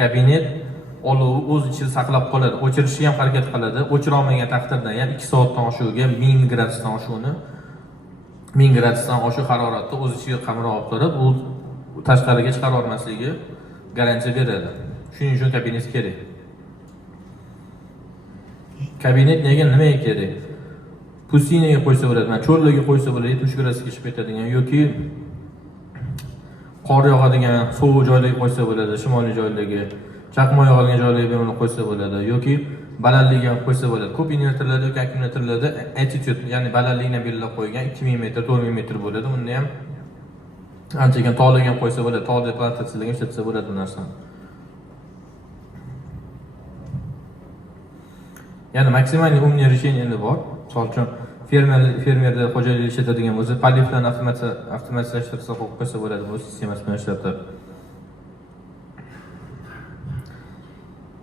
kabinet olovi o'z ichida saqlab qoladi. O'chirishga ham harakat qiladi. O'chira olmagan taqdirda ham 2 soatdan oshuvga 1000 gradusdan oshuvni 1000 gradusdan oshuv haroratda o'z ichiga qamrab olib turib, u tashqariga chiqarib olmasligiga garantiya beradi. Shuning uchun kabinet kerak. Kabinet nimaga kerak? Pustinaga qo'ysa bo'ladi, cho'llarga qo'ysa bo'ladi, 70 gradusga chiqib ketadigan yoki qor yog'adigan sovuq joylarga qo'ysa bo'ladi, shimoliy joylarga, chaqmoq yog'adigan joylarga bemalol qo'ysa bo'ladi yoki balandlikka qo'ysa bo'ladi. Ko'p invertorlarda yoki akkumulyatorlarda altitude, ya'ni balandlikni belgilab qo'ygan 2000 metr, 4000 metr bo'ladi. Bunda ham anchagan tog'larga qo'ysa bo'ladi, tog'da plantatsiyalarga ishlatsa bo'ladi bu narsani. Ya'ni maksimal umumniy решение endi bor. Misol uchun fermerlar xo'jalik ishlatadigan bo'lsa, paliflarni avtomatlashtirsa qo'ysa bo'ladi, bu sistemasi bilan ishlatib.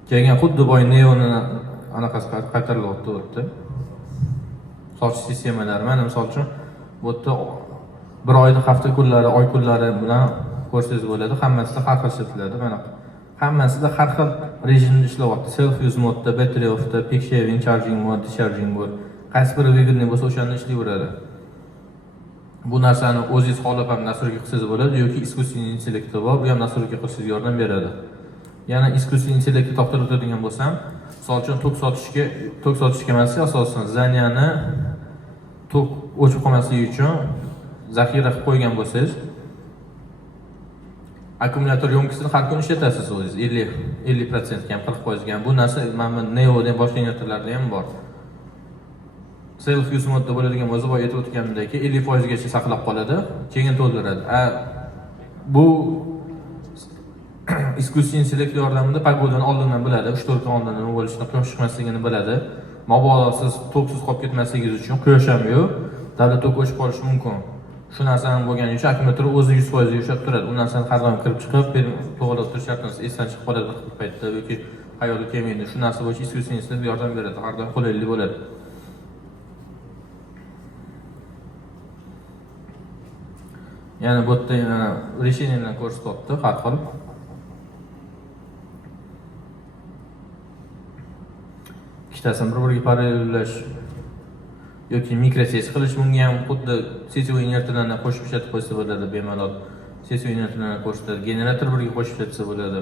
Keyin xuddi boy neonni anaqasi qaytarilyapti. Soch sistemalari. Mana misol uchun bu yerda bir oyda hafta kunlari, oy kunlari bilan ko'rsangiz bo'ladi. Hammasida har xil ishlatiladi. Mana hammasida har xil rejimda ishlayapti. Self use modda, battery offda, peak shaving, charging mode, discharging mode. Qaysi biri vigilni bo'lsa o'shanda ishlayveradi. Bu narsani o'zingiz xohlab ham nastroyka qilsangiz bo'ladi yoki искусственный intellekt bor, bu ham nastroyka qilishingizga yordam beradi. Yana искусственный intellektni to'xtatib o'tadigan bo'lsam, misol uchun tok sotishga emas, asosan zaniyani tok o'chib qolmasligi uchun zaxira qilib qo'ygan bo'lsangiz, akkumulyator yomkisini har kuni ishlatasiz o'zingiz 50% ham 40% ham. Bu narsa mana Neo'da boshqa invertorlarda ham bor. Self use modda bo'ladigan bo'lsa, boya aytib o'tganimdek 50% gacha saqlab qoladi, keyin to'ldiradi. Bu искусственный intellekt yordamida pogodani oldindan biladi, 3-4 kun oldindan nima bo'lishini, quyosh chiqmasligini biladi. Mabodo siz toksiz qolib ketmasligingiz uchun quyosh ham yo'q, davlat tok o'chib qolishi mumkin. Shu narsaning bo'lgani uchun akkumulyator o'zi 100% yashab turadi. U narsani har doim kirib chiqib, to'g'ri o'tirish shartmas esdan chiqib qoladi bir paytda yoki hayotga kelmaydi. Shu narsa bo'yicha искусственный intellekt yordam beradi, har doim qulaylik bo'ladi. Yana bu yerda yana решениyalarni ko'rsatyapti, har xil. Ikkitasini bir-biriga parallellash yoki mikrotest qilish, bunga ham xuddi sesiyoviy invertorlarni qo'shib ishlatib qo'ysa bo'ladi bemalol. Sesiyoviy invertorlarni ko'rsatadi, generator birga qo'shib ishlatsa bo'ladi.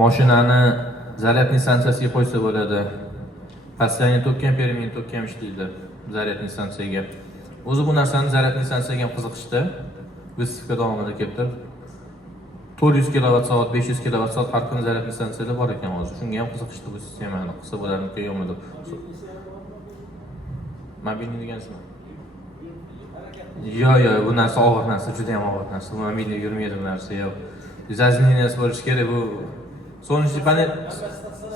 Mashinani zaryadniy stansiyasiga qo'ysa bo'ladi. Постоянный tokka ham, переменный tokka ham ishlaydi zaryadniy stansiyaga. O'zi bu narsani zaryadniy stansiyaga ham qiziqishdi. Выставка davomida kelibdi. 400 kWh, 500 kWh har kuni zaryadniy stansiyalar bor ekan hozir. Shunga ham qiziqishdi bu sistemani. Qilsa bo'larmi yo'qmi deb. Mobilniy degansizmi? Yo'q, bu narsa og'ir narsa, juda ham og'ir narsa. Bu mobilniy yurmaydi bu narsa, yo'q. Zazniyasi bo'lishi kerak bu. Солнечный panel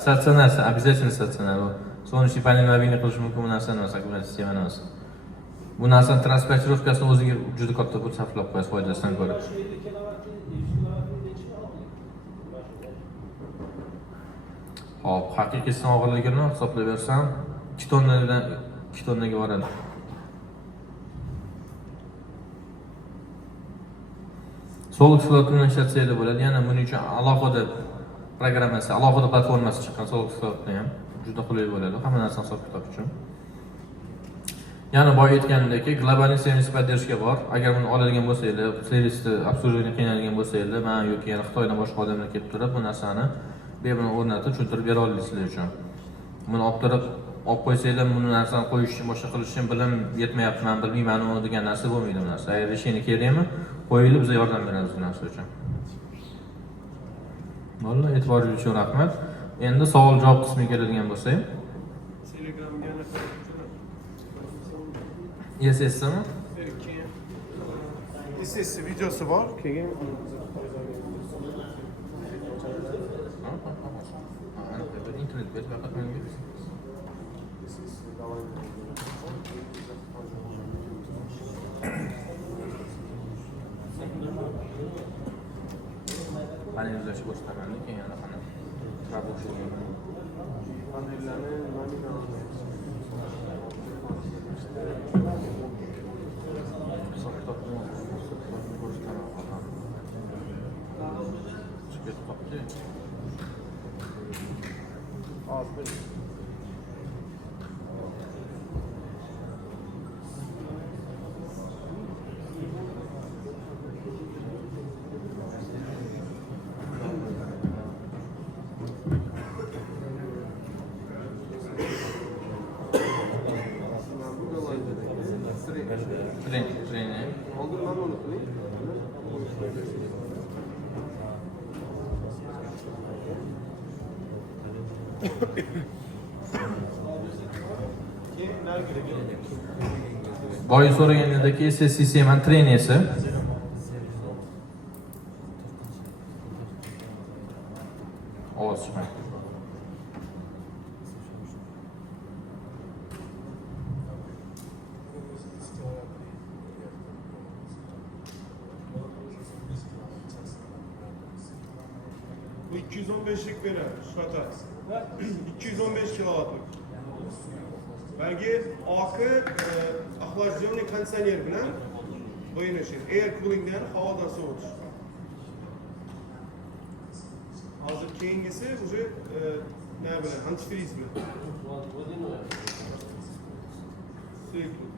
statsionar, обязательно statsionar. Солнечный panel mobilniy qilish mumkin bu narsa emas, akkumulyator sistema emas. Bu narsani transportirovkasini o'ziga juda katta pul sarflab qo'yasiz foydasidan ko'ra. Hop, haqiqiy og'irligini hisoblab bersam, 2 tonnadan 2 tonnaga boradi. Solid slot bilan ishlatsanglar bo'ladi. Yana buning uchun alohida programmasi, alohida platformasi chiqqan solid slotni ham juda qulay bo'ladi. Hamma narsani hisob-kitob uchun. Yana boya aytganimdek, globalniy servis поддержка bor. Agar buni oladigan bo'lsanglar, servisni obslužивание qiynalgan bo'lsanglar, men yoki yana Xitoydan boshqa odamlar kelib turib, bu narsani bemalol o'rnatib tushuntirib bera olasizlar uchun. Buni olib turib, olib qo'ysanglar, bu narsani qo'yish uchun, boshqa qilish uchun bilim yetmayapman, bilmayman degan narsa bo'lmaydi bu narsa. Agar решение kerakmi, qo'yilib biz yordam beramiz bu narsa uchun. Bo'ldi, e'tiboringiz uchun rahmat. Endi savol-javob qismiga keladigan bo'lsak, YSS'mi? YSS videosi bor, keyin internet berib faqat menga panel uzatishni ko'rsataman, keyin yana qana panellarni ketib qolibdi. Hozir. Trening. Oldin mana uni qiling. Keyin nariga Boya so'raganidagi esa sistema treningsi. Ovoz chiqmaydi. bu 215'lik verir şata. 215 kilovatlık. Belki akı ahlasyonli kondisyoner bilen oynaşır. Air cooling'den havadan soğutuş. Hazır keyingisi уже ne bilen antifriz bilen. Sürekli.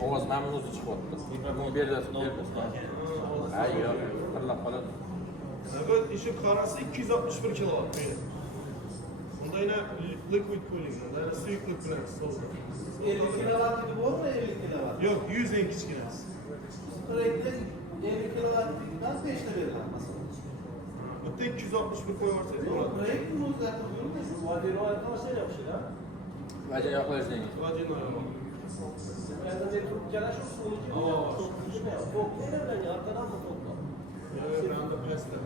Ovoz mana o'zi chiqyapti. Bu yerda. Ay yo'q, qirlab qoladi. Evet, işin karası 261 kilowatt. Bunda yine liquid cooling, bunda yine suyukluk bilen soğuk. 50 kilowatt gibi olur mu 50 kilowatt? Yok, 100 en kiçkinesi. Sürekli 50 kilowatt nasıl 5 lira verir mesela? Bu da 261 koyarsaydı Yok, ona. direkt mi uzatılıyor mu? Vadeli o arkadaşlar yapmış ya. Vaja yoqlash deymiz. Vacina yok. Ben de Türkiye'de şu sulu gibi çok güzel ya. Çok ne bilen arkadan mı topla? Evet, ben de peste.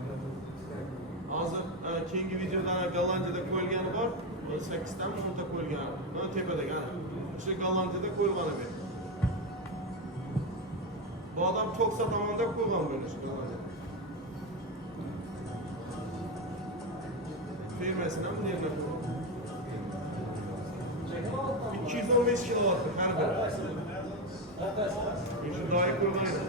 Hazır, keyingi videoda Gollandiyada koyulgani var. 8 tane 10 ta koyulgani. Mana tepada gani. O'sha Gollandiyada qo'yilgani bu. Bu odam Toksa tomonda qo'ygan bo'lishi Gollandiyada. Firmasini ham nerda qo'ygan. 215 kilowatt her biri. Şu daha iyi koygan edi.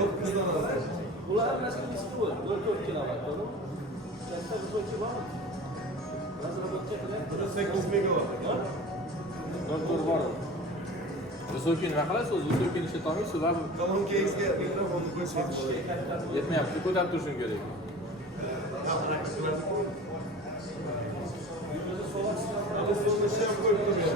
Yok bizden aldı. Bunlar nasıl riskli olur? 4 kilowatt olur. Kaçta bir soğuk var mı? Nasıl robot çekilir? 8 megawatt. Doktor bor. Высокий nima qilasiz? O'zi высокий ishlata olmaysiz va Kalın keysga mikrofonu ko'rsatib qo'yadi. yetmayapti. Ko'tarib turishim kerak. Hadi sonunda şey yap koyup duruyor.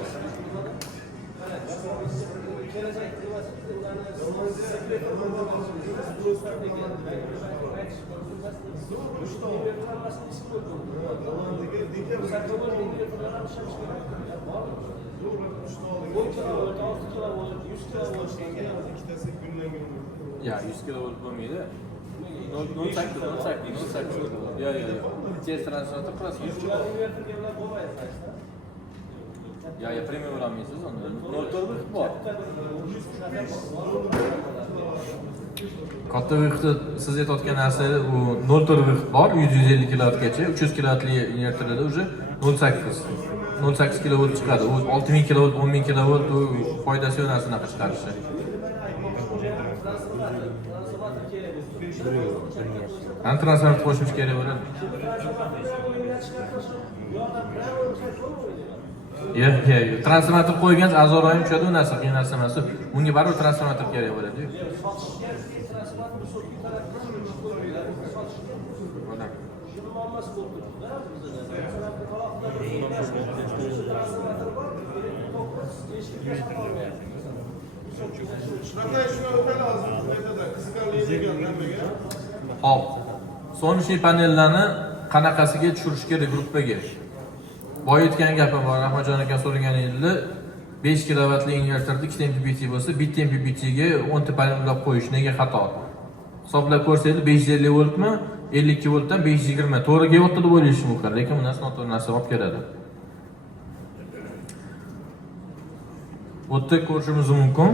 Ya 100 kilo bo'lib bo'lmaydi. 08 Yo. Tez transport qilasiz. Ya premium olamaysiz onda. 0.4 bor. Katta vixti siz aytayotgan narsa u 0.4 vixt bor, 150 kilovatgacha, 300 kilovatli invertorlarda уже 0.8. 0.8 kilovolt chiqadi. U 6000 kilovolt, 10000 kilovolt u foydasi yo'q narsa naqa chiqarishi. Ham transformator qo'shimiz kerak bo'ladi. Yo'q. Transformator qo'ygan azoroyim tushadi, u narsa qiyin narsa emas. Unga baribir transformator kerak bo'ladi-yu. Shunaqay shuni o'tadi hozir aytadi. Qiziqarli hammaga. Hop. Solnechniy panellarni qanaqasiga tushirish kerak gruppaga? Boya aytgan gapim bor. Rahmatjon aka so'raganingizda 5 kilovatli invertorda 2 MPPT bo'lsa, 1 MPPT ga 10 ta panel ulab qo'yish nega xato? hisoblab ko'rsangiz 550 voltmi, 52 voltdan 520 to'g'ri kelyapti deb o'ylayshingiz mumkin, lekin bu narsa noto'g'ri narsa olib keladi. Bu yerda ko'rishingiz mumkin.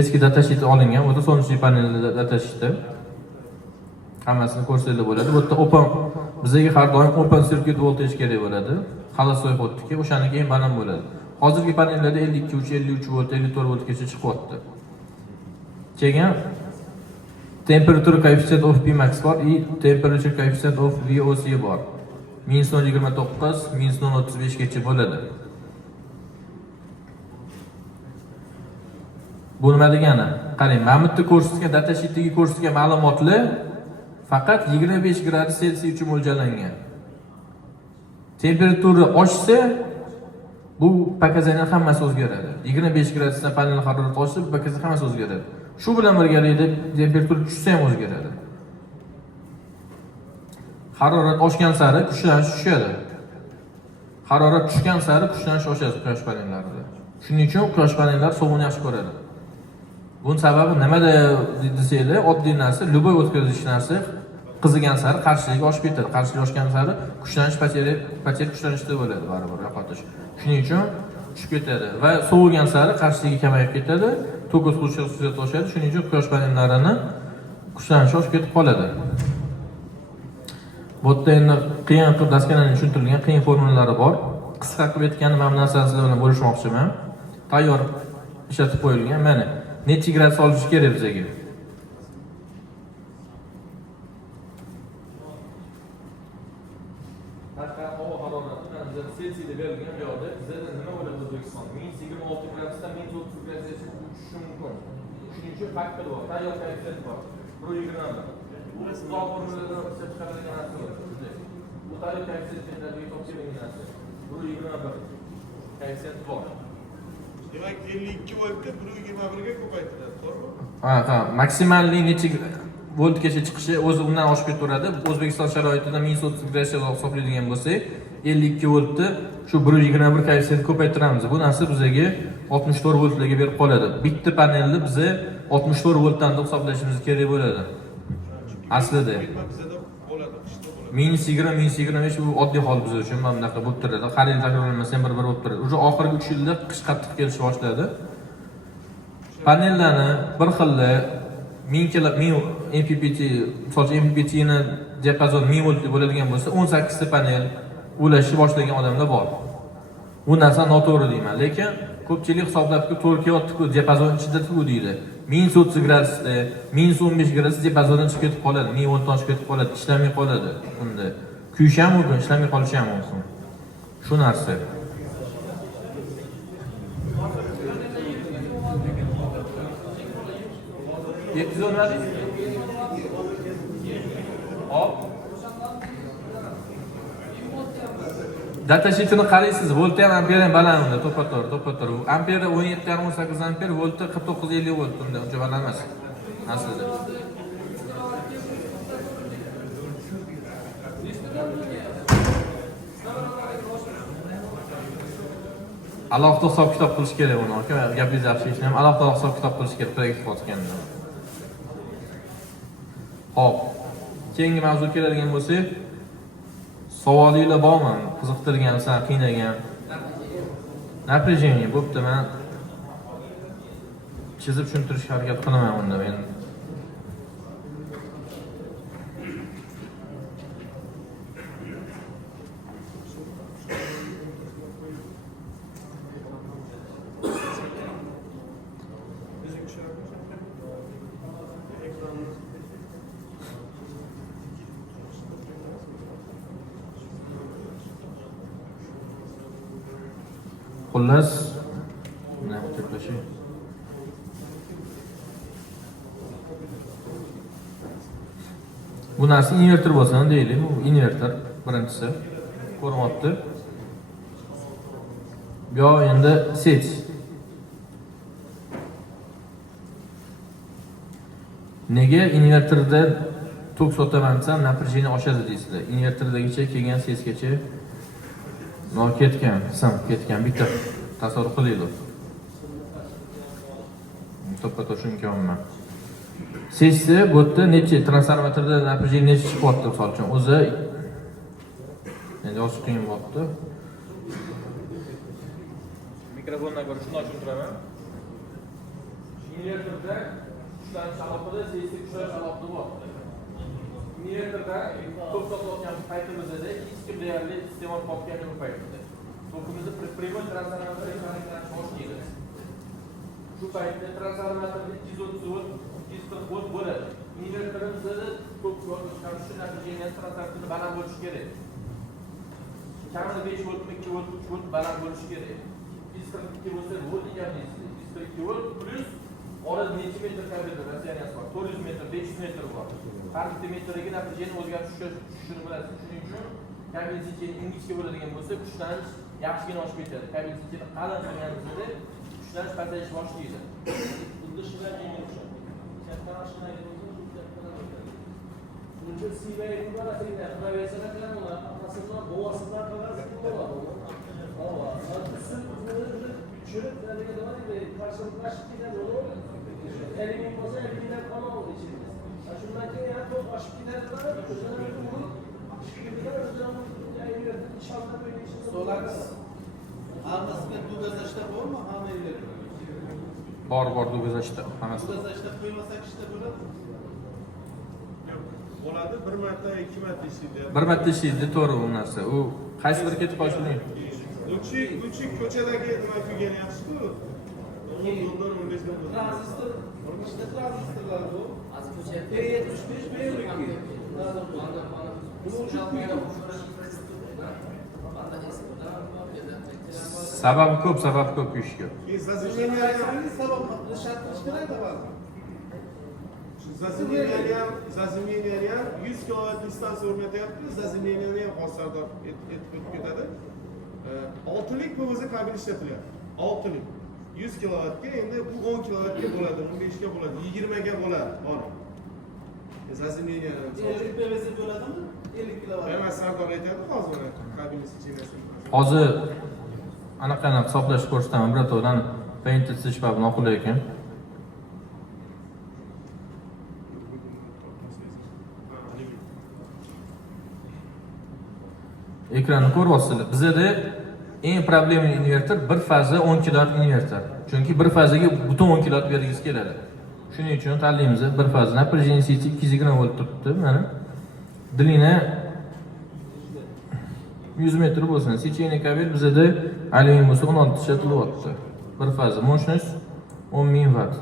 Eski datasheet olingan, bu yerda solnechniy panelda datasheet. Hammasini ko'rsatib bo'ladi. Bu yerda open, bizga har doim open circuit voltage kerak bo'ladi. Xalosoy xotdiki, o'shani keyin baland bo'ladi. Hozirgi panellarda 52 uch, 53 volt, 54 voltgacha chiqyapti. Keyin temperature coefficient of Pmax bor, temperature coefficient of VOC bor. -0.29, -0.35 gacha bo'ladi. Bu nima degani? Qarang, mana bu yerda ko'rsatgan datasheetdagi ko'rsatgan ma'lumotlar faqat 25 gradus Selsiy uchun mo'ljallangan. Temperatura oshsa, bu pakazaniya hammasi o'zgaradi. 25 gradusdan panel harorati oshsa, bu pakazaniya hammasi o'zgaradi. Shu bilan birgalikda temperatura tushsa ham o'zgaradi. Harorat oshgan sari kuchlanish tushadi. Harorat tushgan sari kuchlanish oshadi quyosh panellarida. Shuning uchun quyosh panellari sovuqni yaxshi ko'radi. Buning sababi nimada desanglar, oddiy narsa, любой o'tkazish narsa qizigan sari qarshiligi oshib ketadi. Qarshilik oshgan sari kuchlanish pater kuchlanishda bo'ladi baribir yo'qotish. Shuning uchun tushib ketadi va sovigan sari qarshiligi kamayib ketadi, tok o'tkazish xususiyati oshadi. Shuning uchun quyosh panellarini kuchlanishi oshib ketib qoladi. Bu yerda endi qiyin qilib daskananing tushuntirilgan qiyin formulalari bor. Qisqa qilib aytganim, mana bu narsani sizlar bilan bo'lishmoqchiman. Tayyor ishlatib qo'yilgan. Mana necha gradus olish kerak bizga? Selsiyda berilgan bu yoqda bizda nima bo'ladi O'zbekiston? -26 gradusdan -30 gradusgacha tushishi mumkin. Shuning uchun faktor bor, tayyor koeffitsient bor. 1.20. Bu uzoq formulada ishlab chiqarilgan narsa. Bu tayyor koeffitsiyentlarga topshirilgan narsa. 1.21 koeffitsient bor. Demak 52 voltni 1.21 ga ko'paytiradi, to'g'rimi? Ha, maksimalli necha voltgacha chiqishi o'zi undan oshib ketaveradi. O'zbekiston sharoitida 1030 gradusga hisoblaydigan bo'lsak, 52 voltni shu 1.21 koeffitsient ko'paytiramiz. Bu narsa bizga 64 voltlarga berib qoladi. Bitta panelni biza 64 voltdan deb hisoblashimiz kerak bo'ladi. Aslida Bizda bo'ladi, qishda bo'ladi. -20, -25 bu oddiy hol biz uchun mana bunaqa bo'lib turadi. Har yil takrorlanmasa ham bir-bir bo'lib turadi. O'sha oxirgi 3 yilda qish qattiq kelishni boshladi. Panellarni bir xillar 1000 MPPT, masalan MPPT ni diapazon 1000 voltli bo'ladigan bo'lsa, 18 ta panel ulashni boshlagan odamlar bor. Bu narsa noto'g'ri deyman, lekin ko'pchilik hisoblabki to'g'ri kelyapti-ku, diapazon ichida-ku deydi. 1030 gradusda, 1015 gradus diapazondan chiqib ketib qoladi, 1000 voltdan chiqib ketib qoladi, ishlamay qoladi. Unda kuyish ham mumkin, ishlamay qolishi ham mumkin. Shu narsa. Yetkazolmadingiz? Hop. Datasheetini qaraysiz, volti ham amperi ham baland unda, to'ppa-to'g'ri. Amperi 17,18 amper, volti 49-50 volt unda, uncha baland emas. Aslida. Alohida hisob-kitob qilish kerak uni, aka. Gapingiz yaxshi eshitdim ham, alohida hisob-kitob qilish kerak proyekt qotganda. Hop. Keyingi mavzu keladigan bo'lsak, savolinglar bormi? Qiziqtirgan, sizlarni qiynagan. Напряжение bo'pti, men chizib tushuntirishga harakat qilaman unda men. Xullas, nima to'plashi? Bu narsa inverter bo'lsa deylik, bu inverter birinchisi ko'ryapti. Bu yoq endi sech. Nega inverterda tok sotaman desam, напряжение oshadi deysizlar. Inverterdagicha kelgan sechgacha ketgan, bitta tasavvur qilaylik. to'ppa-to'sh imkonman. Sessiya bu yerda necha transformatorda напряжение necha chiqyapti misol uchun. O'zi endi yozish qiyin bo'lyapti. Mikrofondan ko'ra shuni tushuntiraman. Inverterda kuchlanish alohida, sessiya kuchlanish alohida bo'lyapti. Inverterda ko'p sotilayotgan paytimizda hech kim deyarli iste'mol qilayotgani yo'q paytda. Tokimizni primoy transformatorga harakatlanishni boshlaydi. Shu paytda transformatorda 230 volt, 240 volt bo'ladi. Inverterimizda ko'p chiqarishi natijada transformatorni baland bo'lishi kerak. Kamida 5 volt, 2 volt, 3 volt baland bo'lishi kerak. 242 bo'lsa volt ekanmiz. 242 volt plus orada necha metr kabeldir, rasiyasi bor. 400 metr, 500 metr bor. Har bitta metrga natijani o'zgartirishni bilasiz. Shuning uchun kabel zichini ingichka bo'ladigan bo'lsa, kuchlanish yaxshigina oshib ketadi. Kabel zichini qalin qilganimizda kuchlanish pasayishni boshlaydi. Bunda shunday o'xshaydi. Katta mashinaga Bunca CV'ye kubarasıyla klavyeseler falan var. Aslında boğazından kadar var. Ama sadece çürük nerede de var ya karşılıklı aşıklar olur. Elimin boza elinden kalan olduğu için. Şundan ki ya çok aşık gider var. Özellikle bunu aşık gider özellikle inşallah böyle bir şey. Solarız. Arkasında dugazlaşta var mı? Hamile. Bor dugazashda hammasi. Dugazlaşta koymasak işte böyle. Bo'ladi, bir marta, ikki marta ishlaydi. Bir marta ishlaydi, to'g'ri bu narsa. U qaysi biri ketib qolishi mumkin? Uchi ko'chadagi nima kuygan yaxshi-ku. Yo'ldan o'ngashgan bo'ladi. Transistor. İşte transistorlar bu. P75, B12. Bunu uçuk büyük. Sababi ko'p kuyishga. Zazimleniya Sabah şartlaşmalar da var. Zazimleniya 100 kW distansiya o'rnatyapti. Zazimleniyani ham hozirda etib ketadi. 6lik bu o'zi kabel ishlatilyapti. 6lik. 100 kW ga endi bu 10 kW ga bo'ladi, 15 ga bo'ladi, 20 ga bo'ladi. Mana. Zazimleniya. 50 PVC bo'ladimi? 50 kW. Emas, sardor aytadi hozir kabel sichinasi. Hozir anaqani hisoblashni ko'rsataman. Bir to'g'ridan paint etish babi noqulay ekan. Ekranni ko'ryapsizlar. Bizda eng problemli inverter bir faza 10 kW inverter. Chunki bir fazaga butun 10 kW bergisi keladi. Shuning uchun tanlaymiz bir faza. Напряжение 220 volt turibdi. Mana dilina 100 metr bo'lsin. Secheniya kabel bizda alyumin bo'lsa 16 ishlatilyapti. Bir faza. Mощность 10.000 watt.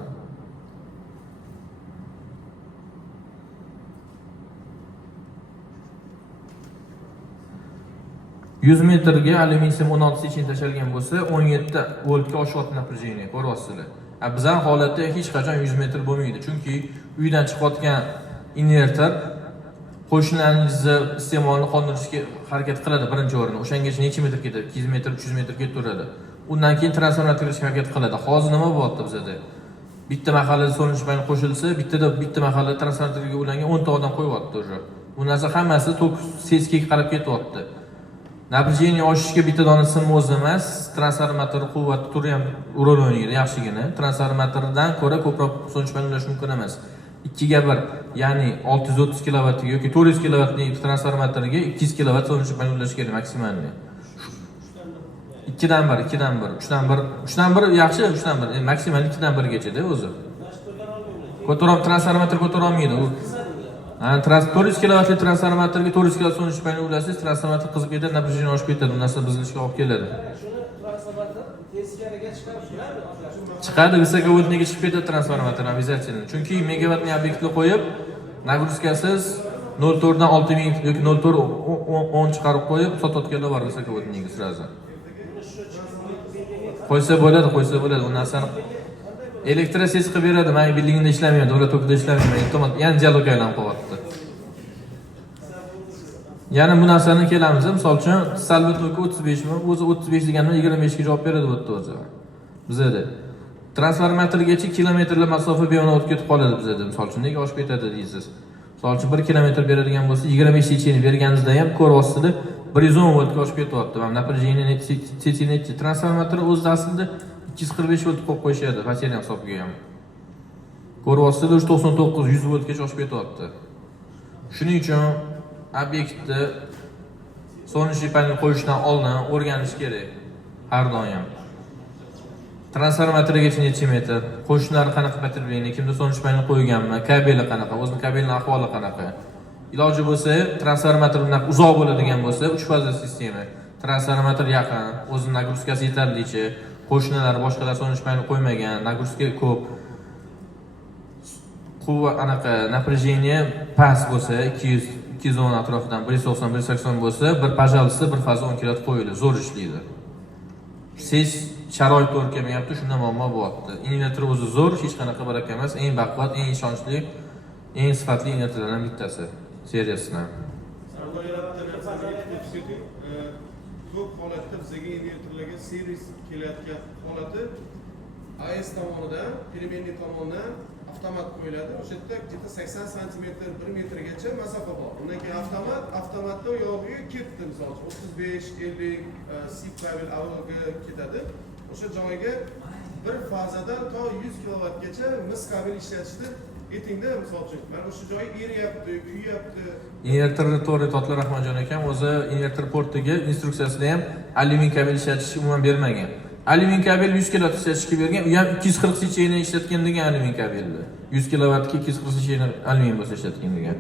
Yüz metrga alyumin 16 sechin tashalgan bo'lsa 17 voltga oshyapti напряжение, ko'ryapsizlar. Bizning holatda hech qachon 100 metr bo'lmaydi. Chunki uydan chiqayotgan inverter qo'shnilaringizni iste'molni qondirishga harakat qiladi birinchi o'rinda. O'shangacha necha metr ketadi? 200 metr, 300 metr ketaveradi. Undan keyin transformator qilishga harakat qiladi. Hozir nima bo'lyapti bizda? Bitta mahallada so'linish bilan qo'shilsa, bitta mahallada transformatorga ulangan 10 ta odam qo'yyapti o'sha. Bu narsa hammasi tok seskiga qarab ketyapti. Напряжение oshishga bitta dona sim o'zi emas, transformator quvvati turi ham rol o'ynaydi yaxshigina. Transformatordan ko'ra ko'proq so'nish bilan ulash mumkin emas. 2 ga 1, ya'ni 630 kW yoki 400 kW ning transformatoriga 200 kW so'nish bilan ulash kerak maksimalni. 2 dan 1, 2 dan 1, 3 dan 1, 3 dan 1 yaxshi, 3 dan 1, maksimal 2 dan 1 gacha-da o'zi. Ko'taroq transformator ko'tara olmaydi. 400 kW transformatorga 400 kW so'nish bilan ulasangiz, transformator qizib ketadi, напряжение oshib ketadi. Bu narsa buzilishga olib keladi. Shuni transformator teskariga chiqarib turadi. Chiqadi, visokovoltniga chiqib ketadi transformator обязательно. Chunki megawattni obyektga qo'yib, nagruskasiz 0.4 dan 6000 yoki 0.4 10 chiqarib qo'yib, sotayotganlar bor visokovoltniga sразу. Qo'ysa bo'ladi, u narsani elektrosez qilib beradi. Men bildingimda ishlamayapti, davlat tokida ishlamayapti. Avtomat yana dialogga aylanib qolyapti. Yana bu narsani kelamiz, misol uchun salbiy toki 35 mi? O'zi 35 deganini 25 ga javob beradi bu yerda o'zi. Bizda transformatorgacha kilometrlar masofa bemalol o'tib ketib qoladi bizda. Misol uchun nega oshib ketadi deysiz. Misol uchun 1 kilometr beradigan bo'lsa, 25 sechini berganingizda ham ko'ryapsizlar, 110 voltga oshib ketyapti. Mana напряжение sechini transformator o'zida aslida 245 volt qo'yib qo'yishadi, bateriya hisobiga ham. Ko'ryapsizlar, 99 100 voltgacha oshib ketyapti. Shuning uchun obyektni solnechniy panel qo'yishdan oldin o'rganish kerak. Har doim. Transformatorigacha necha metr, qo'shnilari qanaqa potrебение, kimda solnechniy panel qo'yganmi, kabeli qanaqa, o'zining kabelining ahvoli qanaqa. Iloji bo'lsa, transformator bilan uzoq bo'ladigan bo'lsa, 3 fazli sistema. Transformator yaqin, o'zining nagruskasi yetarlicha, qo'shnilar boshqalar solnechniy panel qo'ymagan, nagruska ko'p. Quvvat anaqa напряжение past bo'lsa, 210 atrofidan 190 180 bo'lsa, bir пожалуйста, bir faz 10 kW qo'yiladi, zo'r ishlaydi. Siz sharoit to'g'ri kelmayapti, shunda muammo bo'lyapti. Invertor o'zi zo'r, hech qanaqa baraka emas, eng baquvvat, eng ishonchli, eng sifatli invertorlardan bittasi seriyasidan. Ko'p holatda bizga invertorlarga servis kelayotgan holati AES tomonidan, переменный tomonidan avtomat qo'yiladi. O'sha yerda где-то 80 cm 1 metrgacha masofa bor. Undan keyin avtomatda u yog'iga ketdi, misol uchun 35, 50 sip kabel avvalga ketadi. O'sha joyga bir fazadan to 100 kilovatgacha mis kabel ishlatishni aytingda, misol uchun mana o'sha joyi eriyapti, kuyyapti. Invertorni to'g'ri Totli Rahmonjon akam o'zi invertor portiga instruksiyasida ham alyumin kabel ishlatishni umuman bermagan. Alyumin kabel 100 kW ishlatishga bergan, u ham 240 secheni ishlatgan degan alyumin kabelni. 100 kW ga 240 secheni alyumin bo'lsa ishlatgan degan.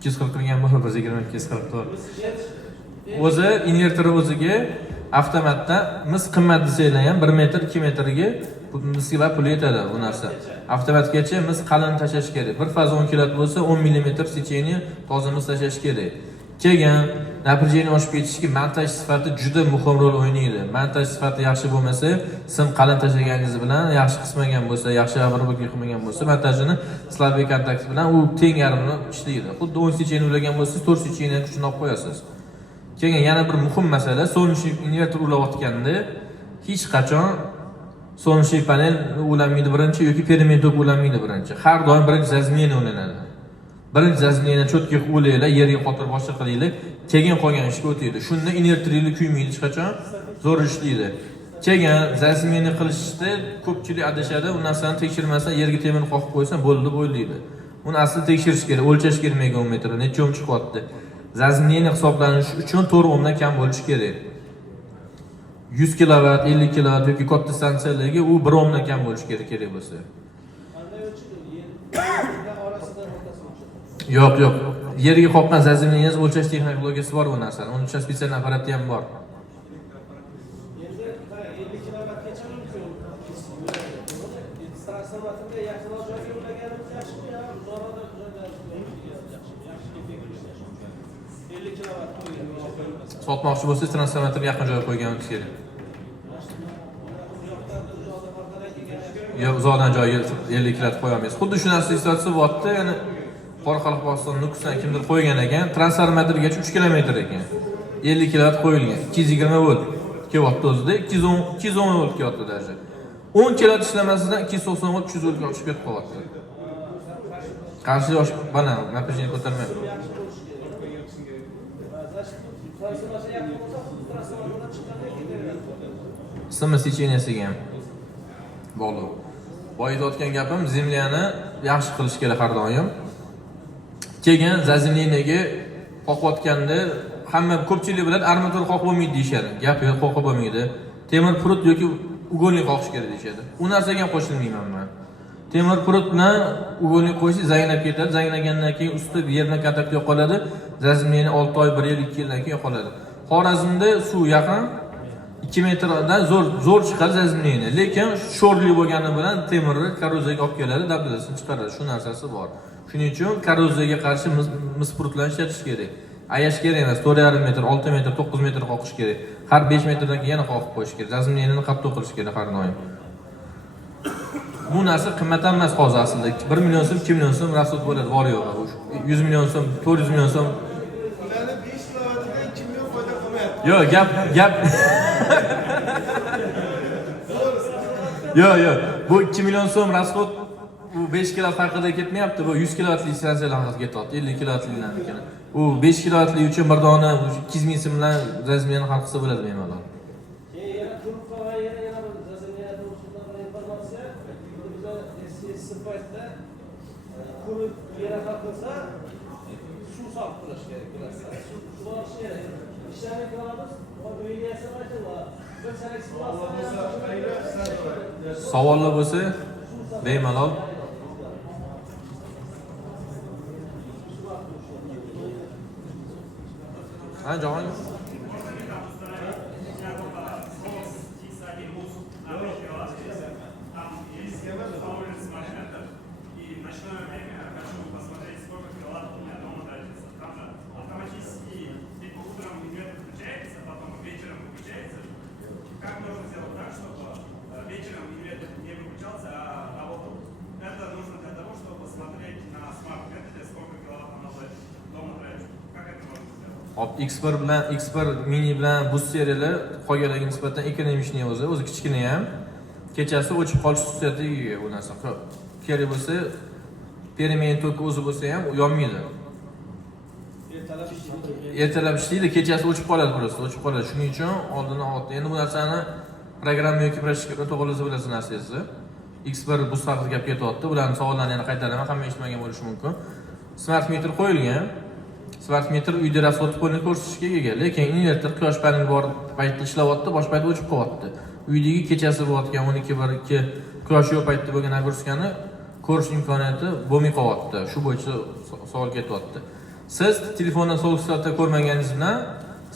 240 qilgan bo'lsa 120 240 o'zi invertor o'ziga avtomatda mis qimmat desanglar ham 1 metr 2 metrga misga pul yetadi bu narsa. Avtomatgacha mis qalin tashlash kerak. Bir faz 10 kW bo'lsa 10 mm secheni toza mis tashlash kerak. Keyin напряжение oshib ketishiga montaj sifati juda muhim rol o'ynaydi. Montaj sifati yaxshi bo'lmasa, sim qalin tashlaganingiz bilan, yaxshi qismagan bo'lsa, yaxshi обработка qilmagan bo'lsa, montajini slabый kontakt bilan u teng yarmini ishlaydi. Xuddi 10 secheni ulagan bo'lsa, 4 secheni kuchini olib qo'yasiz. Keyin yana bir muhim masala, solnechniy invertor ulayotganda hech qachon solnechniy panel ulanmaydi birinchi yoki переменный tok ulanmaydi birinchi. Har doim birinchi zazmeniya ulanadi. Birinchi zazmeniyani cho'tga ulaylar, yerga qotirib boshqa qilinglar, keyin qolgan ishga o'taydi. Shunda invertoringiz kuymaydi hech qachon, zo'r ishlaydi. Keyin zazmeniya qilishda ko'pchilik adashadi, u narsani tekshirmasdan yerga temirni qoqib qo'ysa bo'ldi deydi. Uni asli tekshirish kerak, o'lchash kerak megometrni, necha ohm chiqyapti. Zazmeniya hisoblanishi uchun 4 ohmdan kam bo'lishi kerak. 100 kW, 50 kW yoki katta stansiyalarga u 1 ohmdan kam bo'lishi kerak bo'lsa. Yo'q. Yerga qoqqan zazmeniyangiz o'lchash texnologiyasi bor bu narsani. Uning uchun spesial apparati ham bor. Endi 50 kilovatgacha mumkin. Transformatorga yaqinroq joyga ulaganimiz yaxshimi yo uzoqroq joyda yaxshi? 50 kilovat qo'ygan. Sotmoqchi bo'lsangiz transformatorga yaqin joyga qo'yganingiz kerak. Yo'q, uzoqdan joyga 50 kW qo'ya olmaysiz. Xuddi shu narsa istatsiya bo'lyapti, ya'ni Qoraqalpog'iston Nukusdan kimdir qo'ygan ekan, transformatorgacha 3 km ekan. 50 kW qo'yilgan, 220 volt kelyapti o'zida, 210 volt kelyapti даже. 10 kW ishlamasidan 290 volt 300 voltga oshib ketib qolyapti. Qarshi oshib, mana напряжение ko'tarmayapti. Simi secheniyasiga ham bog'liq. Boya aytayotgan gapim, zemlyani yaxshi qilish kerak har doim. Keyin zazmeniyaga qoqayotganda hamma ko'pchilik biladi, armatur qoqib bo'lmaydi deyshadi. Gap yo'q, qoqib bo'lmaydi. Temir prut yoki uголник qoqish kerak deyshadi. U narsaga ham qo'shilmayman men. Temir prut bilan uголник qo'ysangiz zanglab ketadi. Zanglagandan keyin usti yerdan kontakt yo'qoladi. Zazmeniyani 6 oy, 1 yil, 2 yildan keyin yo'qoladi. Xorazmda suv yaqin 2 metrdan zo'r chiqadi zazmeniyani. Lekin sho'rli bo'lgani bilan temirni korroziyaga olib keladi, dabdasini chiqaradi. Shu narsasi bor. Shuning uchun korroziyaga qarshi mis prutlarni ishlatish kerak. Ayash kerak emas, 4,5 metr, 6 metr, 9 metr qoqish kerak. Har 5 metrdan keyin yana qoqib qo'yish kerak. Zazmeniyani qattiq qilish kerak har doim. Bu narsa qimmat emas hozir aslida. 1 million so'm, 2 million so'm rasxod bo'ladi, bor yo'q. 100 million so'm, 400 million so'm. Ularni 5 kilovatidan 2 million foyda qilmayapti. Yo'q, gap. Yo'q. Bu 2 million so'm rasxod u 5 kW haqida ketmayapti, bu 100 kWli stansiyalar haqida ketyapti, 50 kWlilar ekan. U 5 kWli uchun bir dona 200 ming so'm bilan zazmeniyani hal qilsa bo'ladi bemalol. Keyin yana trubka va yana bir zazmeniya to'g'risida informatsiya. Bizda SSC issiq paytda qurib yere qalqilsa suv solib turish kerak, bilasizlar. Suv olish kerak. Ishlarni qilamiz, uyga yasamaydi va bir sanasi Savollar bo'lsa, bemalol. Ha, Jahon. Как можно сделать так, чтобы вечером инвертор не выключался, а работал? Это нужно для того, чтобы посмотреть на смарт-методе, сколько киловатт аналог дома тратит. Как это можно сделать? Hop, X1 bilan X1 mini bilan bu seriyali qolganlarga nisbatan ekonomishning o'zi kichkina ham kechasi o'chib qolish xususiyatiga ega bu narsa. Kerak bo'lsa, permen toki o'zi bo'lsa ham yonmaydi. Ertalab ishlaydi, kechasi o'chib qoladi просто, o'chib qoladi. Shuning uchun oldini oldi. Endi bu narsani programma yoki proshkirni to'g'rilasa bilasiz narsangizni. X1 bu haqida gap ketyapti. Bularning savollarini yana qaytaraman, hamma eshitmagan bo'lishi mumkin. Smart meter qo'yilgan. Smart meter uyda расход pulini ko'rsatishga ega, lekin inverter quyosh paneli bor paytda ishlayapti, boshqa paytda o'chib qolyapti. Uydagi kechasi bo'layotgan 12:1-2 quyosh yo'q paytda bo'lgan nagruskani ko'rish imkoniyati bo'lmay qolyapti. Shu bo'yicha savol ketyapti. Siz telefondan sovuq soatda ko'rmaganingiz bilan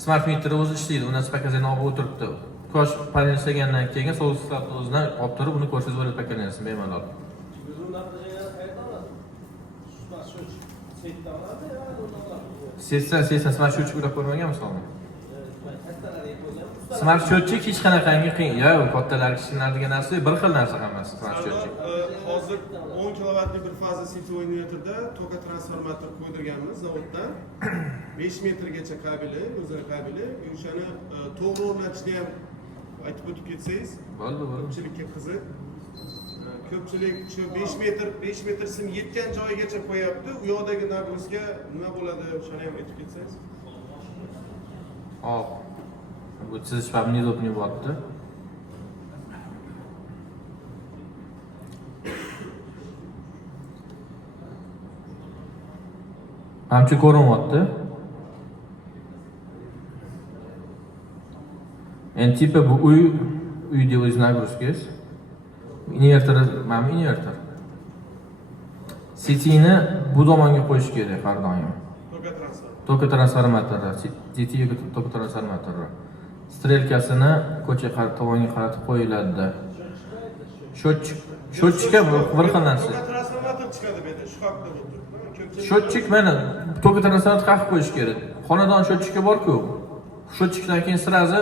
smart meter o'zi ishlaydi. Uni pakazini olib o'tiribdi. Quyosh paneli ishlagandan keyin sovuq soatni o'zidan olib turib, uni ko'rsangiz bo'ladi pakazini bemalol. Sesdan smart счетчик ulab ko'rmaganmisizmi? Smart счетчик hech qanaqangi qiyin. Yo'q, kattalar kichkinalar degan narsa bir xil narsa hammasi smart счетчик. Hozir 10 kilovatlik bir faza sitvoy inverterda toka transformator qo'ydirganmiz zavoddan. 5 metrgacha kabeli, o'zini kabeli. O'shani to'g'ri o'rnatishni ham aytib o'tib ketsangiz, Bo'ldi. ko'pchilikka qiziq. Ko'pchilik shu 5 metr sim yetgan joyigacha qo'yapti. U yoqdagi nagruska nima bo'ladi, o'shani ham aytib ketsangiz. Hop. Bu chizish ham neudobniy bo'lyapti. Hamchi ko'rinyapti. Endi tipi bu uyda o'z nagruskasi. Inverter, mana inverter. Sitini bu tomonga qo'yish kerak har doim. Toka transformator, CT yoki toka transformator. Strelkasini ko'cha tomonga qaratib qo'yiladi. Счетчикka bir xil narsa. Toka transformator chiqadi bu yerda, shu haqda bo'ldi. Счетчик mana toka transformator qaqib qo'yish kerak. Xonadon счетчики bor-ku. Счетчикdan keyin sirazi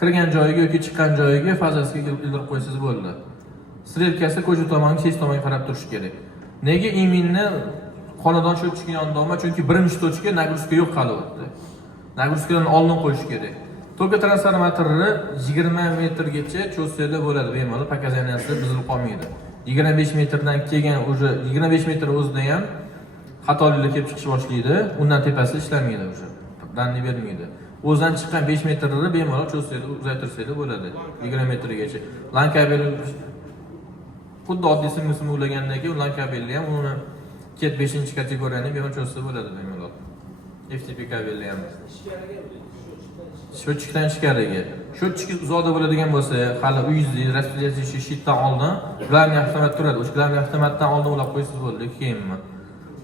kirgan joyiga yoki chiqqan joyiga fazasiga ildirib qo'ysangiz bo'ldi. Strelkasi ko'cha tomonga, ses tomonga qarab turishi kerak. Nega iminni xonadon счетчigi yonida olma? Chunki birinchi точка nagruska yo'q hali o'tdi. Nagruskadan oldin qo'yish kerak. Toka transformatorni 20 metrgacha cho'sada bo'ladi bemalol, pakazaniyasi buzilib qolmaydi. 25 metrdan keyin o'sha 25 metr o'zida ham xatoliklar kelib chiqish boshlaydi. Undan tepasi ishlamaydi o'sha. Danni bermaydi. O'zidan chiqqan 5 metrni bemalol cho'sada uzaytirsangiz bo'ladi 20 metrgacha. LAN kabel xuddi oddiy simni ulagandan keyin LAN kabelni ham uni ket 5-kategoriyani bemalol cho'ssa bo'ladi bemalol. FTP kabelni ham. Счетчикdan ichkariga. Счетчик uzoqda bo'ladigan bo'lsa, hali uyingizni raspletsiya shitdan oldin ularning avtomat turadi. O'shalarning avtomatdan oldin ulab qo'ysangiz bo'ldi, keyinmi.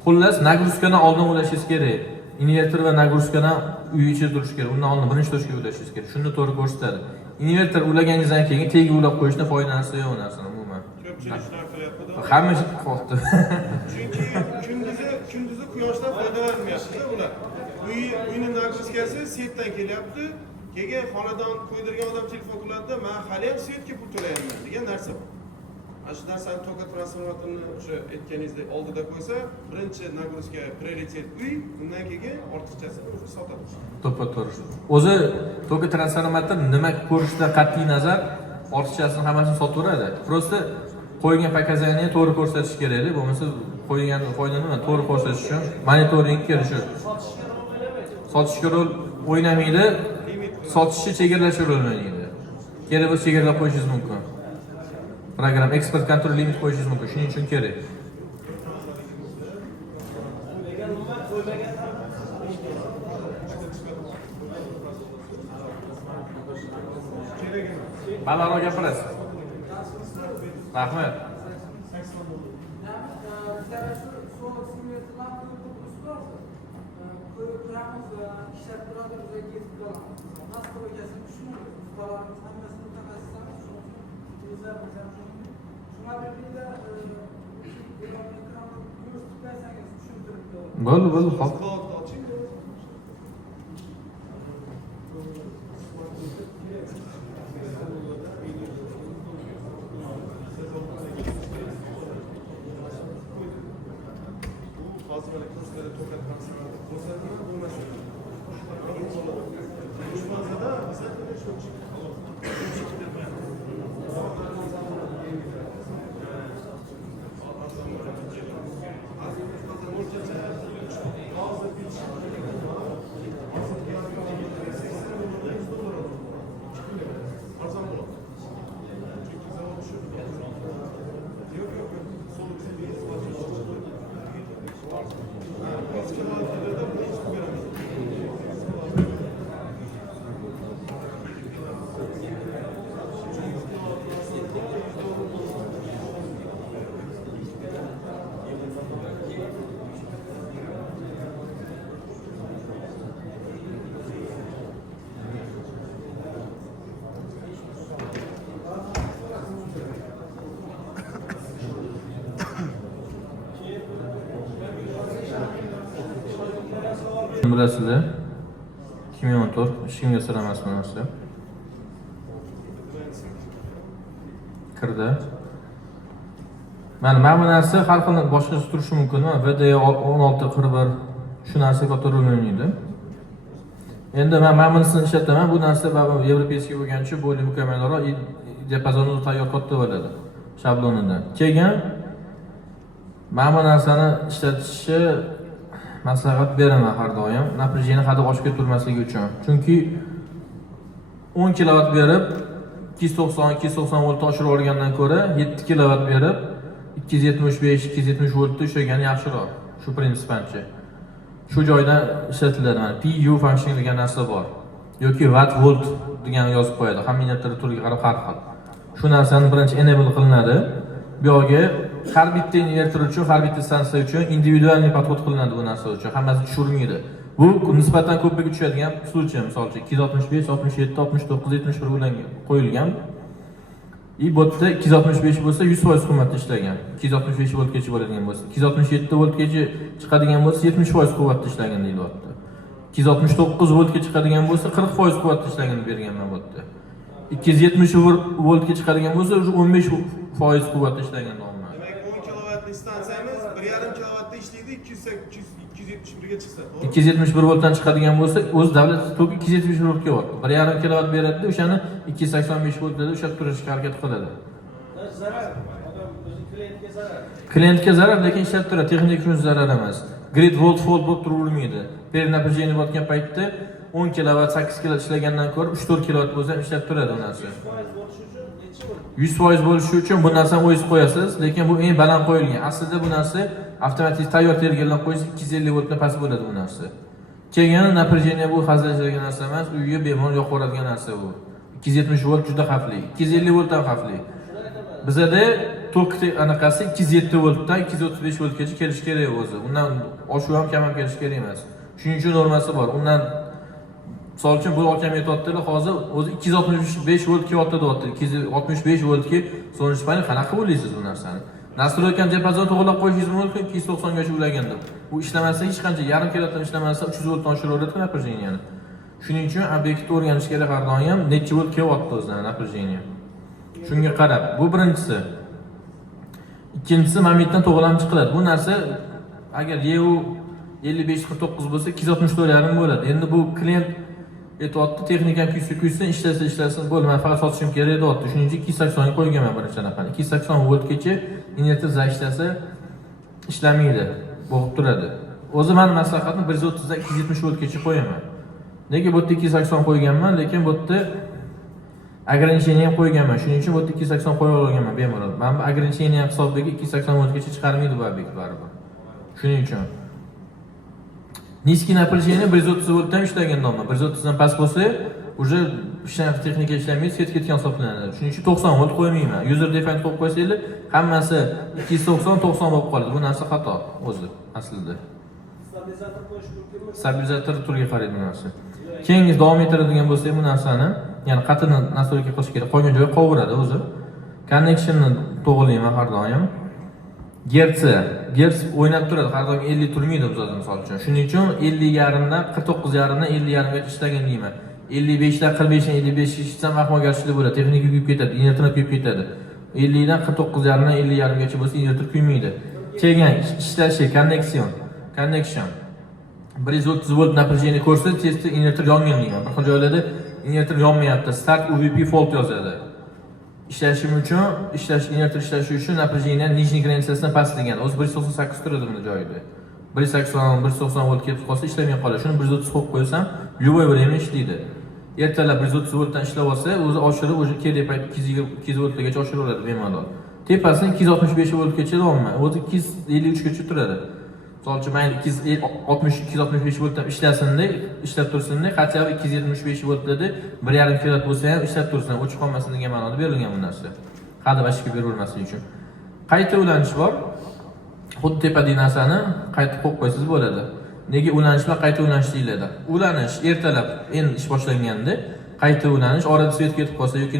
Xullas, nagruskani oldin ulashingiz kerak. Inverter va nagruskani uy ichida turishi kerak. Undan oldin birinchi точка ulashingiz kerak. Shuni to'g'ri ko'rsatadi. Inverter ulaganingizdan keyin tegi ulab qo'yishning foydasi yo'q narsani umuman. Ko'pchilik shunaqa qilyapti. Hamma qo'rqdi. Chunki kunduzi quyoshdan foydalanmayapti ular. Uyning nagruskasi setdan kelyapti. Keyin xonadon qo'ydirgan odam telefon qiladida, "Men hali ham svetga pul to'layapman" degan narsa bor. Ana shu narsani toka transformatorni o'sha aytganingizdek oldida qo'ysa, birinchi nagruska prioritet uy, undan keyin ortiqchasini o'sha sotadi. To'g'ri. O'zi toka transformator nima ko'rishdan qat'iy nazar ortiqchasini hammasini sotaveradi. Prosta qo'ygan pakazaniyani to'g'ri ko'rsatish kerak, bo'lmasa qo'ygan foydani to'g'ri ko'rsatish uchun monitoring kerak shu. Sotishga rol o'ynamaydi, sotishni chegaralashga rol o'ynaydi. Kerak bo'lsa chegaralab qo'yishingiz mumkin. Program export control limit qo'yishingiz mumkin. Shuning uchun kerak. Lekin umuman qo'ymagan Balandroq gapirasiz. Rahmat. Bo'ldi, hop. Cloudni oching. Hozir mana kurslarda to'xtatgan ko'rsatma bo'lmasa. Shu farzada bizlar Bilasizlar. 2014 ishimga sir emas bu narsa. Kirdi. Mana bu narsa har xil boshqasi turishi mumkin. VDA 1641 shu narsa katta rol o'ynaydi. Endi men bunisini ishlataman. Bu narsa yevropeyskiy bo'lgancha bo'lib mukammalroq diapazonni tayyor katta bo'ladi. Shablonidan. Keyin men bu narsani ishlatishni maslahat beraman har doim. Напряжение hadi oshib ketmasligi uchun. Chunki 10 kilovat berib 290 volt oshirib olgandan ko'ra 7 kilovat berib 270 voltda ushlagan yaxshiroq. Shu prinsipancha. Shu joydan ishlatiladi. Mana PU function degan narsa bor. Yoki watt volt degan yozib qo'yadi. Kombinator turiga qarab har xil. Shu narsani birinchi enable qilinadi. Bu yerga har bitta inverter uchun, har bitta stansiya uchun individual podxod qilinadi bu narsa uchun. Hammasi tushirmaydi. Bu nisbatan ko'pga tushadigan случай, misol uchun 265, 67, 69, 71 bilan qo'yilgan. Bu yerda 265 bo'lsa 100% quvvatda ishlagan. 265 voltgacha bo'ladigan bo'lsa, 267 voltgacha chiqadigan bo'lsa 70% quvvatda ishlagan deyilyapti. 269 voltga chiqadigan bo'lsa 40% quvvatda ishlaganini berganman bu yerda. 270 voltga chiqadigan bo'lsa 15% quvvatda ishlagan nomlar. Demak 10 kilovatli stansiyamiz 1,5 kilovatda ishlaydi, 271 ga chiqsa, to'g'ri? 271 voltdan chiqadigan bo'lsa, o'z davlat toki 271 voltga bor. 1,5 kilovat beradi, o'shani 285 voltda ushlab turishga harakat qiladi. zarar. Odam o'zi klientga zarar. Klientga zarar, lekin ishlab turadi, texnik uchun zarar emas. Grid volt fault bo'lib turavermaydi. Napряжение bo'layotgan paytda 10 kilovat 8 kilovat ishlagandan ko'ra 3-4 kilovat bo'lsa ham ishlab turadi bu narsa. 100% bo'lishi uchun bu narsani o'zingiz qo'yasiz, lekin bu eng baland qo'yilgan. Aslida bu narsa avtomatik tayyor tergildan qo'yish 250 voltdan past bo'ladi bu narsa. Keyin напряжение bu hazillashadigan narsa emas, uyga bemalol yoqaveradigan narsa bu. 270 volt juda xavfli, 250 volt ham xavfli. Bizda tok anaqasi 207 voltdan 235 voltgacha kelish kerak o'zi. Undan oshuv ham kam ham kelish kerak emas. Shuning uchun normasi bor. Undan misol uchun bu akam aytayotdilar, hozir o'zi 265 voltga yotadi, 265 voltga so'nish pani qanaqa o'ylaysiz bu narsani? Nastroykan diapazon to'g'rilab qo'yishingiz mumkin 290 gacha ulaganda. Bu ishlamasa hech qancha yarim kilovatdan ishlamasa 300 voltdan oshiraveradi напряжение. Shuning uchun obyektni o'rganish kerak har doim necha volt kelyapti o'zidan напряжение. Shunga qarab, bu birinchisi. Ikkinchisi momentdan to'g'rilamchi qiladi. Bu narsa agar EU 5549 bo'lsa 264,5 bo'ladi. Endi bu klient aytayapti, texnikam kuysin, ishlasin, bo'lmay faqat sotishim kerak deyapti. Shuning uchun 280 ga qo'yganman birinchi anaqani. 280 voltgacha inverter ishlasa ishlamaydi, bo'g'ib turadi. O'zi men maslahatni 130 dan 270 voltgacha qo'yaman. Nega bu yerda 280 qo'yganman, lekin bu yerda Ограничение ham qo'yganman. Shuning uchun bu yerda 280 qo'yib olganman bemalol. Mana bu ограничение hisobiga 280 voltgacha chiqarmaydi bu obyekt baribir. Shuning uchun. Низкий напряжение 130 voltdan ishlagan nomma. 130 dan past bo'lsa, уже hech qanaqa texnika ishlamaydi, set ketgan hisoblanadi. Shuning uchun 90 volt qo'ymayman. User defined qo'yib qo'ysanglar, hammasi 290 bo'lib qoladi. Bu narsa xato o'zi aslida. Stabilizator qo'yish mumkinmi? Stabilizator turiga qaraydi bu narsa. Keyingi davom ettiradigan bo'lsak bu narsani, ya'ni qatini nastroyka qilish kerak. Qolgan joyi qovuradi o'zi. Connectionni to'g'rilayman har doim. Gertz o'ynab turadi, har doim 50 turmaydi o'zi misol uchun. Shuning uchun 50.5 dan 49.5 dan 50.5 gacha ishlagan deyman. 55 dan 45 dan 55 ishlashsam ahmoq garchilik bo'ladi, texnika kuyib ketadi, invertor kuyib ketadi. 50 dan 49.5 dan 50.5 gacha bo'lsa invertor kuymaydi. Kelgan ishlashi connection 130 volt напряжение ko'rsa, tezda invertor yongan deyman. Bir xil joylarda invertor yonmayapti, start UVP fault yozadi. Invertor ishlashi uchun напряжение нижний границасini pastlagan. O'zi 198 turadi buni joyida. 180 volt kelib qolsa ishlamay qoladi. Shuni 130 qo'yib qo'ysam, любой время ishlaydi. Ertalab 130 voltdan ishlab olsa, o'zi oshirib, o'zi kerak payt 200 voltgacha oshiraveradi bemalol. Tepasini 265 voltgacha olmayman. O'zi 253 gacha turadi. Misol uchun mayli 265 voltdan ishlasin-da, ishlab tursin-da, хотя бы 275 voltda 1.5 kW bo'lsa ham ishlab tursin, o'chib qolmasin degan ma'noda berilgan bu narsa. Hadab ashga beravermaslik uchun. Qayta ulanish bor. Xuddi tepadagi narsani qayta qo'yib qo'ysangiz bo'ladi. Nega ulanish bilan qayta ulanish deyiladi? Ulanish ertalab endi ish boshlanganda, qayta ulanish orada svet ketib qolsa yoki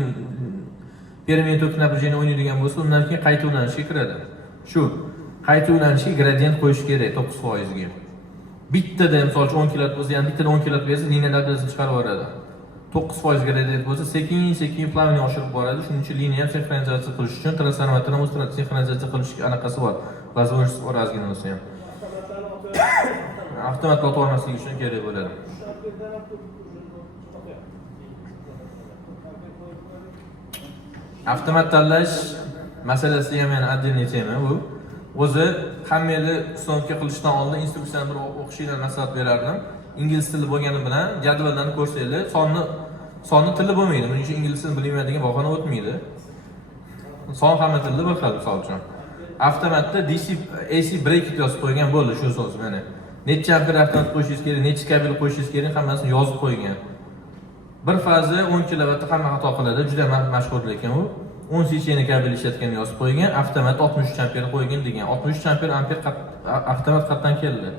permanent tok напряжение o'ynaydigan bo'lsa, undan keyin qayta ulanishga kiradi. Shu qayta ulanishga gradient qo'yish kerak 9% ga. Bittada misol uchun 10 kW bo'lsa, ham bittada 10 kW bersa, liniya dabdasini chiqarib yuboradi. 9% gradient bo'lsa, sekin plavniy oshirib boradi. Shuning uchun liniya sinxronizatsiya qilish uchun transformatorni o'z sinxronizatsiya qilish anaqasi bor. Возможность bor ozgina bo'lsa ham. Avtomat o'tib olmasligi uchun kerak bo'ladi. Avtomat tanlash masalasi ham yana отдельный tema bu. O'zi hammaga ustonovka qilishdan oldin instruksiyani bir o'qishinglar nasihat berardim. Ingliz tili bo'lgani bilan jadvallarni ko'rsanglar, sonni tili bo'lmaydi. Buning uchun ingliz tilini bilmaydigan bahona o'tmaydi. Son hamma tilda bir xil, misol uchun. Avtomatda DC AC bracket yozib qo'ygan bo'ldi shu so'z mana. Necha amper avtomat qo'yishingiz kerak, necha kabel qo'yishingiz kerak, hammasini yozib qo'ygan. Bir fazi 10 kW hamma xato qiladi, juda mashhur lekin u 10 secheni kabel ishlatgan yozib qo'ygan, avtomat 63 amper qo'ygan degan. 63 amper avtomat qatdan keldi.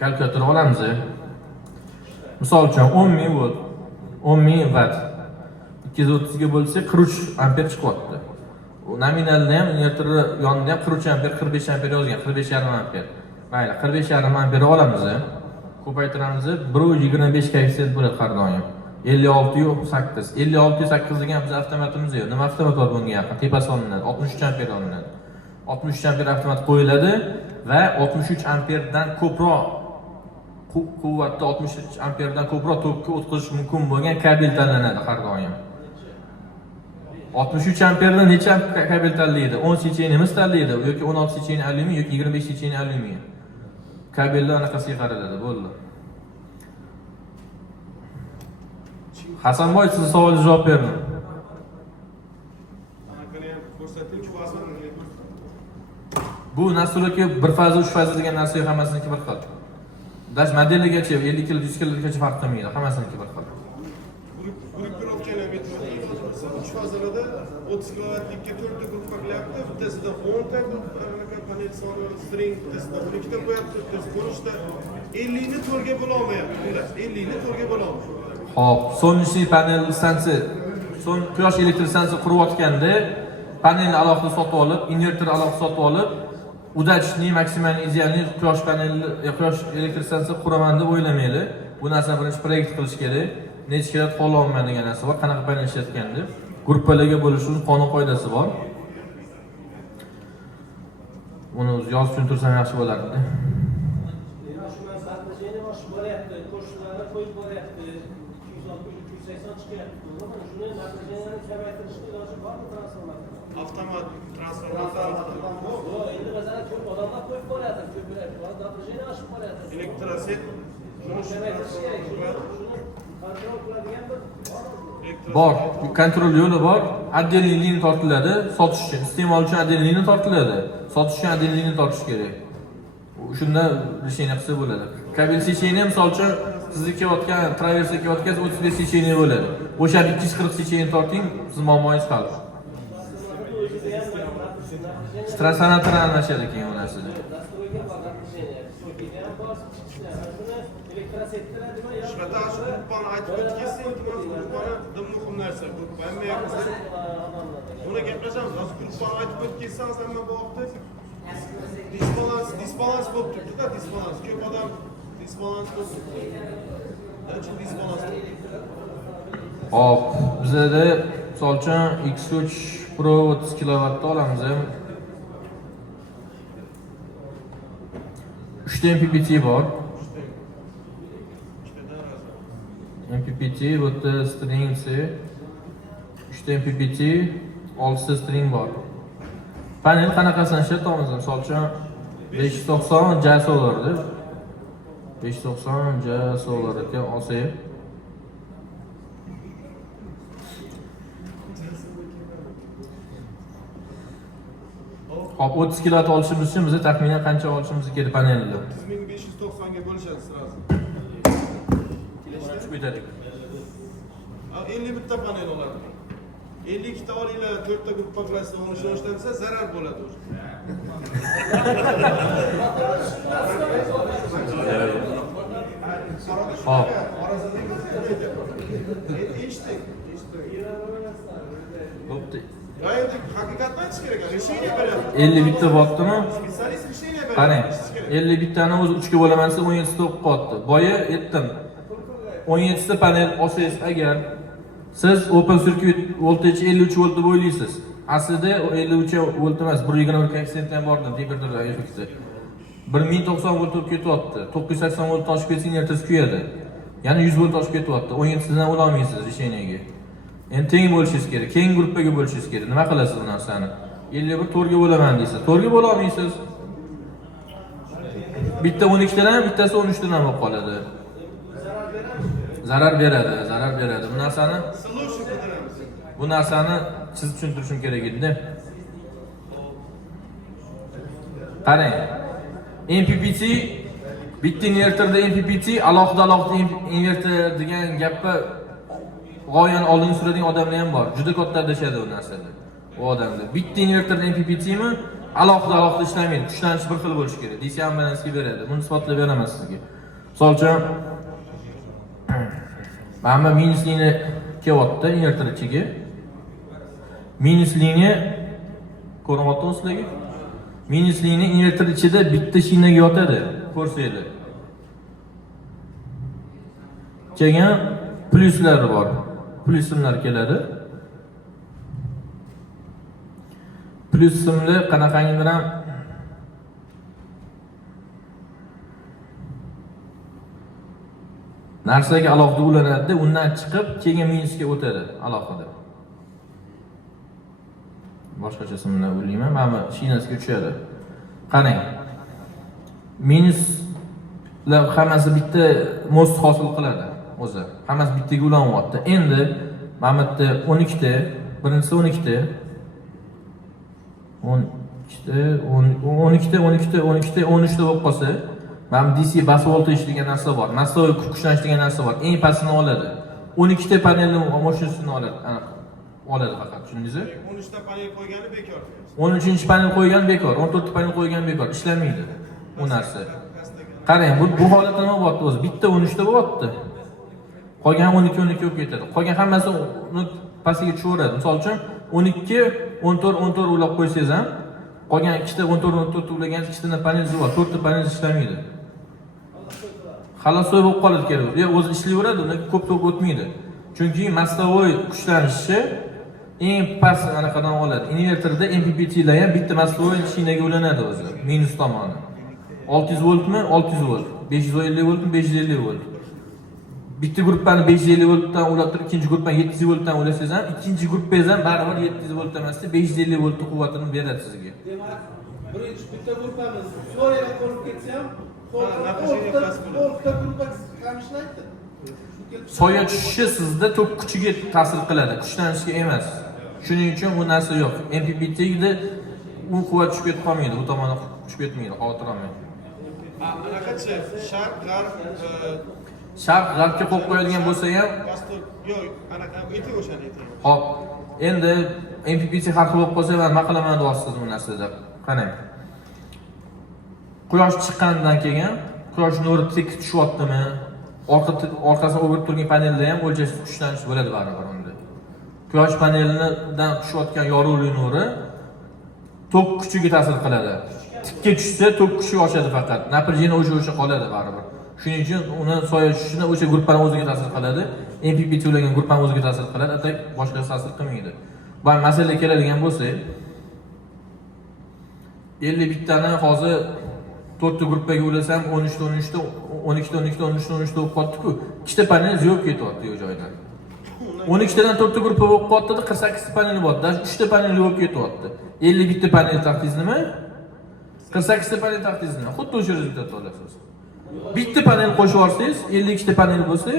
Kalkulyator olamiz. Misol uchun 10.000 volt, 10.000 watt 230 ga bo'lsa 43 amper chiqyapti. Nominalda ham invertor yonida ham 43 amper, 45 amper yozgan, 45.5 amper. Mayli, 45.5 amper olamiz. Ko'paytiramiz. 1.25 koeffitsient bo'ladi har doim. 56.8. 56.8 degan biz avtomatimiz yo'q. Nima avtomat bor bunga yaqin? Tepasi olinadi. 63 amper olinadi. 63 amper avtomat qo'yiladi va 63 amperdan ko'proq quvvatda 63 amperdan ko'proq tokka o'tkazish mumkin bo'lgan kabel tanlanadi har doim. 63 amperdan necha kabel tanlaydi? 10 sechenimiz tanlaydi yoki 16 secheni alyumin yoki 25 secheni alyumin. Kabellar anaqasiga qaraladi, bo'ldi. Hasanboy, siz savolga javob berdim. Bu nastroyka bir faza, 3 faza degan narsa hammasiniki bir xil. Dash modelligacha 50 kg, 100 kggacha farq qilmaydi, hammasiniki bir xil. Gruppirovkalar metodologiyasi 3 fazalarda 30 kWlikka 4 ta gruppa qilyapti, bittasida 10 ta panel solib, string bittasida 12 ta qo'yapti, bittasi qo'rishda 50 ni 4 ga bo'la olmayapti. 50 ni 4 ga bo'la olmayapti. Xo'p, sonniy panel stansiya, quyosh elektr stansiya qurayotganda panelni alohida sotib olib, invertor alohida sotib olib, udachniy maksimalniy idealniy quyosh paneli, quyosh elektr stansiya quraman deb o'ylamaylik. Bu narsani birinchi proyekt qilish kerak. Necha kerak qo'llanma degan narsa bor, qanaqa panel ishlatganda. Gruppalarga bo'lish uchun qonun qoidasi bor. Uni yozib tushuntirsam yaxshi bo'lardi. Shu narsani oshib boryapti, qo'shnilarni qo'yib boryapti. 260-280 chiqyapti. To'g'rimi? Shuni natijani kamaytirishga iloji bormi transformator? Avtomat transformator. Yo'q, endi masalan ko'p odamlar qo'yib boryapti, ko'p natijani oshib boryapti. Elektroset Shuni kamaytirish kerak, shuni kontrol qiladigan bir bor, kontrol yo'li bor. Отдельный liniya tortiladi, sotish uchun, iste'mol uchun отдельный liniya tortiladi, sotish uchun отдельный liniya tortish kerak. Shunda решение qilsa bo'ladi. Kabel secheniya misol uchun sizni kelayotgan traversa kelayotgan 35 secheniya bo'ladi. O'sha 240 secheniya torting, siz muammongiz hal. Strassanator almashadi keyin u narsada. Shubhada shu qurpani aytib o'tkazsang, qurpani juda muhim narsa. Hamma yoqda buni gaplashamiz. Hozir qurpani aytib o'tkazsangiz hamma bu vaqtda disbalans bo'lib turibdi-da, disbalans. Ko'p odam disbalans bo'lib turibdi. Nechun disbalans bo'ldi? Hop, bizda misol uchun X3 Pro 30 kilovattni olamiz ham. 3 ta MPPT bor. MPPT, bu yerda string C, 3 ta MPPT, 6 ta string bor. Panel qanaqasini ishlatamiz? Misol uchun 590 J solardi. 590 J solar ekan olsak. Hop, 30 kilovat olishimiz uchun biza taxminan qancha olishimiz kerak panelni? 3590 ga bo'lishadi sirasi. Ketadi. 51 ta panel oladi. 52 ta olinglar, 4 ta gruppa qilasizlar, uni ishlatsa zarar bo'ladi o'sha. Hop. Eshitdik. Bo'pti. Endi haqiqatdan aytish kerak, решение beradi. 51 ta bo'ptimi? Spesialist решение beradi. Qarang, 51 tani o'zi 3 ga bo'laman desa 17 ta o'qib qoldi. Boya aytdim. 17 ta panel olsangiz agar siz open circuit voltage 53 volt deb o'ylaysiz. Aslida 53 volt emas, 1.20 koeffitsient ham bordi, temperatura effekti. 1090 volt olib ketyapti. 980 volt oshib ketsa inverter kuyadi. Ya'ni 100 volt oshib ketyapti. 17 dan ola olmaysiz решениyaga. Endi teng bo'lishingiz kerak, keng gruppaga bo'lishingiz kerak. Nima qilasiz bu narsani? 51 to'rtga bo'laman deysiz. To'rtga bo'la olmaysiz. Bitta 12 dan, bittasi 13 dan bo'lib qoladi. Zarar beradi. Bu narsani Solution qidiramiz. bu narsani chizib tushuntirishim kerak edi. Qarang. MPPT bitta inverterda MPPT alohida inverter degan gapni g'oyani oldin suradigan odamlar ham bor. Juda katta adashadi bu narsada. U odamlar bitta inverterda MPPTmi alohida ishlamaydi. Kuchlanish bir xil bo'lishi kerak. DC ambalansga beradi. Buni isbotlab beraman sizga. Misol uchun mana minus liniya kelyapti inverter ichiga. Minus liniya ko'ryapsizmi sizlarga? Minus liniya inverter ichida bitta shinaga yotadi, ko'rsanglar. Keyin plyuslar bor. Plyus simlar keladi. Plyus simlar qanaqangidir ham narsaga alohida ulanadi, undan chiqib keyin minusga o'tadi alohida. Boshqachasi bilan o'ylayman, mana shinasiga tushadi. Qarang. Minuslar hammasi bitta most hosil qiladi o'zi. Hammasi bittaga ulanyapti. Endi mana bu yerda 12 ta, birinchisi 12 ta 13 ta bo'lib qolsa, mana DC bas voltage degan narsa bor. Nasoy kuchlanish degan narsa bor. Eng pastini oladi. 12 ta panelni mashinasini oladi. Aniq oladi faqat. Tushundingizmi? 13 ta panel qo'ygani bekor. 13-chi panel qo'ygan bekor, 14 panel qo'ygan bekor, ishlamaydi u narsa. Qarang, bu holatda nima bo'lyapti o'zi? Bitta 13 ta bo'lyapti. Qolgan 12 bo'lib ketadi. Qolgan hammasi uni pastiga tushaveradi. Misol uchun 12, 14 ulab qo'ysangiz ham, qolgan ikkita 14 ulagan ikkita panel bor, 4 ta panel ishlamaydi. Xalosoy bo'lib qoladi kerak. O'zi ishlayveradi, uni ko'p to'q o'tmaydi. Chunki mastovoy kuchlanishi eng past anaqadan oladi. Inverterda MPPT lar ham bitta mastovoy shinaga ulanadi o'zi, minus tomoni. 600 voltmi? 600 volt. 550 voltmi? 550 volt. Bitta gruppani 550 voltdan ulab turib, ikkinchi gruppani 700 voltdan ulasangiz ham, ikkinchi gruppangiz ham baribir 700 volt emasda 550 volt quvvatini beradi sizga. Demak, birinchi bitta gruppamiz soyaga qo'yib ketsa ham, to'rtta gruppa ham ishlaydi. soya tushishi sizda tok kuchiga ta'sir qiladi, kuchlanishiga emas. Shuning uchun bu narsa yo'q. MPPTda u quvvat tushib ketib qolmaydi, u tomonga tushib ketmaydi, xavotir olmang. Anaqachi sharq g'arb Sharq g'arbga qo'yib qo'yadigan bo'lsa ham, Vostok yo'q, anaqa ayting o'shani ayting. hop, endi MPPT har xil bo'lib qolsa, men nima qilaman deyapsiz bu narsada. Qarang. Quyosh chiqqandan keyin quyosh nuri tik tushyaptimi? Orqasidan o'g'irib turgan panelda ham o'lchash kuchlanish bo'ladi baribir unda. Quyosh panelidan tushayotgan yorug'lik nuri tok kuchiga ta'sir qiladi. Tikka tushsa tok kuchi oshadi faqat. Naprejeniya o'sha qoladi baribir. Shuning uchun uni soya tushishini o'sha gruppani o'ziga ta'sir qiladi. MPPT ulangan gruppani o'ziga ta'sir qiladi, atak boshqa ta'sir qilmaydi. Bu masalaga keladigan bo'lsak, 50 bittani hozir 4 ta gruppaga ulasam 13 ta 13 ta 12 ta 12 ta 13 ta 13 ta bo'lib qoldi-ku. Ikkita panel yo'q ketyapti u joydan. 12 tadan 4 ta gruppa bo'lib qoldi, 48 ta panel bor. 3 ta panel yo'q ketyapti. 50 bitta panel taqdiz nima? 48 ta panel taqdiz nima? Xuddi o'sha rezultat olasiz. Bitta panel qo'shib olsangiz, 52 ta panel bo'lsa,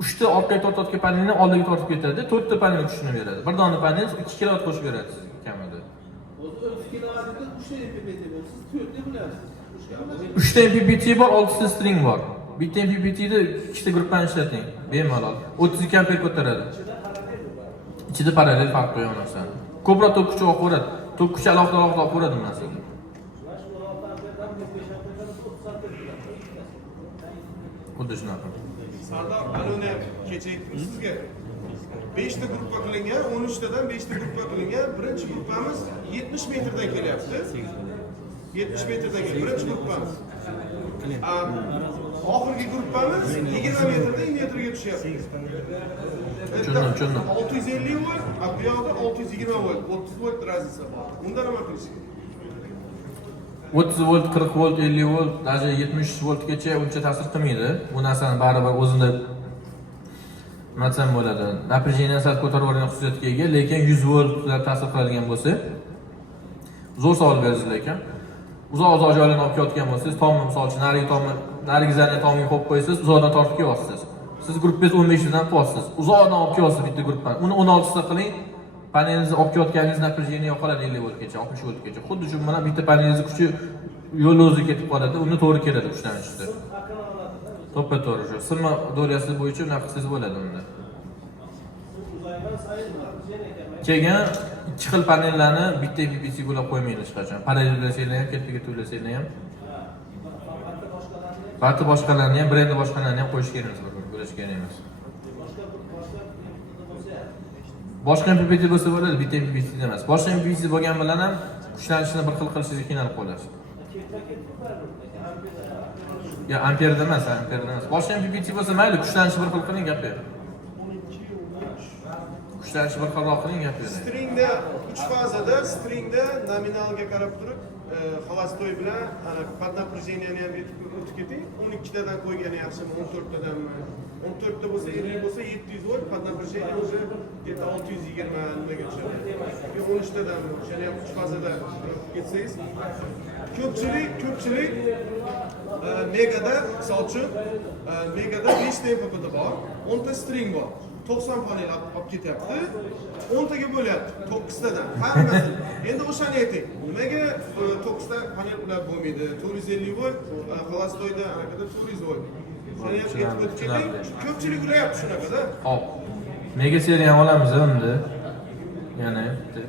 3 ta orqaga tortayotgan panelni oldiga tortib ketadi, 4 ta panel kuchini beradi. Bir dona panel 2 kilovat qo'shib beradi sizga kamida. O'zi 30 kilovatda 3 ta MPPT bo'lsa, 4 ta bilasiz. 3 ta MPPT bor, 6 ta string bor. Bitta MPPTda 2 ta gruppani ishlating, bemalol. 32 ampere ko'taradi. Ichida parallel farq qo'ya olasiz. Ko'proq tok kuchi oqaveradi. Tok kuchi alohida oqaveradi masalan. Xuddi shunaqa. Sardor, mana kecha aytdim sizga. 5 ta gruppa qilingan, 13 tadan 5 ta gruppa qilingan. Birinchi gruppamiz 70 metrdan kelyapti. 70 metrdan kelyapti birinchi gruppamiz. Oxirgi gruppamiz 20 metrdan metrga tushyapti. Tushundim. 650 volt, bu yoqda 620 volt, 30 volt razlika bor. Unda nima qilish kerak? 30 volt, 40 volt, 50 volt, даже 70 voltgacha uncha ta'sir qilmaydi. Bu narsani baribir o'zida nima desam bo'ladi. Напряжение sal ko'tarib yuborgan xususiyatga ega, lekin 100 voltlar ta'sir qiladigan bo'lsa, zo'r savol berasiz lekin. Uzoq joylarni olib ketayotgan bo'lsangiz, tomni misol uchun narigi zarni tomiga qo'yib qo'yasiz, uzoqdan tortib kelyapsiz. Siz gruppangiz 15 tadan qilyapsiz. Uzoqdan olib kelyapsiz bitta gruppani. Uni 16 ta qiling. Panelingizni olib kelayotganingiz напряжение yo'qoladi 50 voltgacha, 60 voltgacha. Xuddi shu bilan bitta panelingiz kuchi yo'l o'ziga ketib qoladi, uni to'g'ri keladi kuchlanishda. To'ppa-to'g'ri shu. Sirma dolyasi bo'yicha unaqa qilsangiz bo'ladi unda. Keyin ikki xil panellarni bitta MPPT bo'lib qo'ymaymiz hech qachon. Parallel ulasanglar ham, ketiga ulasanglar ham. Barcha boshqalarni ham, brendi boshqalarni ham qo'yish kerak emas, bo'lish kerak emas. Boshqa MPPT bo'lsa bo'ladi, bitta MPPT emas. Boshqa MPPT bo'lgan bilan ham kuchlanishni bir xil qilishingizga qiynalib qolasiz. Ya amperda emas. Boshqa MPPT bo'lsa mayli, kuchlanishni bir xil qiling, gap yo'q. Kuchlanishni bir xilroq qiling, gap yo'q. Stringda 3 fazada, stringda nominalga qarab turib, xolastoy bilan под напряжениeni ham o'tib keting. 12 tadan qo'ygani yaxshimi, 14 tadanmi? 14 ta bo'lsa, 50 bo'lsa 700 volt, под напряжение уже где-то 620 nimaga tushadi. 13 tadan o'shani ham 3 fazada ketsangiz, ko'pchilik megada, misol uchun, megada 5 ta MPPT bor, 10 ta string bor. 90 panel olib ketyapti, 10 taga bo'lyapti, 9 tadan. Hammasi. Endi o'shani ayting. Nimaga 9 ta panel ulab bo'lmaydi? 450 volt, xolastoyda anaqada 400 volt. Shuni ham aytib keting. Ko'pchilik ulayapti shunaqada. Hop. Mega seriya olamiz endi. Yana bitta.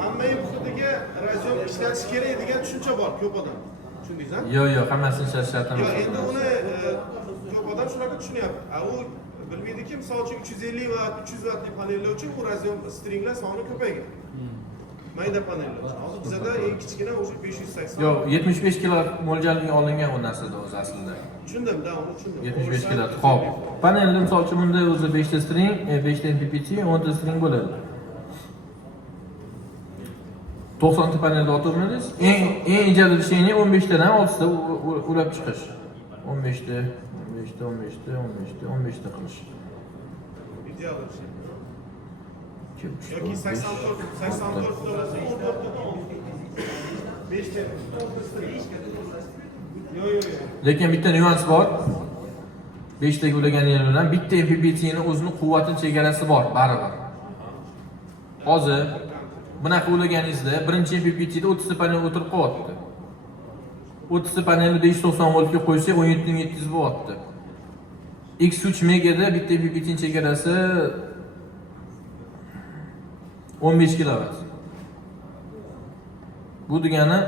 Hamma MPPTga rajon ishlatish kerak degan tushuncha bor ko'p odam. Tushundingizmi? Yo'q, hammasini ishlash shart emas. Yo'q, endi uni ko'p odam shunaqa tushunyapti. U bilmaydiki, misol uchun 350 va 300 vatli panellar uchun bu razion stringlar soni ko'paygan. Mayda panellar uchun. Hozir bizda eng kichkina o'sha 580. Yo'q, 75 kilovat mo'ljalga olingan u narsada o'zi aslida. Tushundim, uni tushundim. 75 kilovat. Xo'p. Panelda misol uchun bunda o'zi 5 ta string, 5 ta MPPT, 10 ta string bo'ladi. 90 ta panelda o'tirmadingiz. Eng ijodiy ishingni 15 tadan 6 ta ulab chiqish. 15 ta 15 ta qilish. Ideal ish. Yoki 84 bo'lsa 5 ta. Yo'q. Lekin bitta nyuans bor. 5 taga ulaganinglar bilan bitta MPPT'ni o'zini quvvati chegarasi bor, baribir. Hozir bunaqa ulaganingizda birinchi MPPT'da 30 ta panel o'tirib qolyapti. 30 ta panelni 590 voltga qo'ysak 17700 bo'lyapti. X3 megada bitta MPPT'ning chegarasi 15 kilovat. Bu degani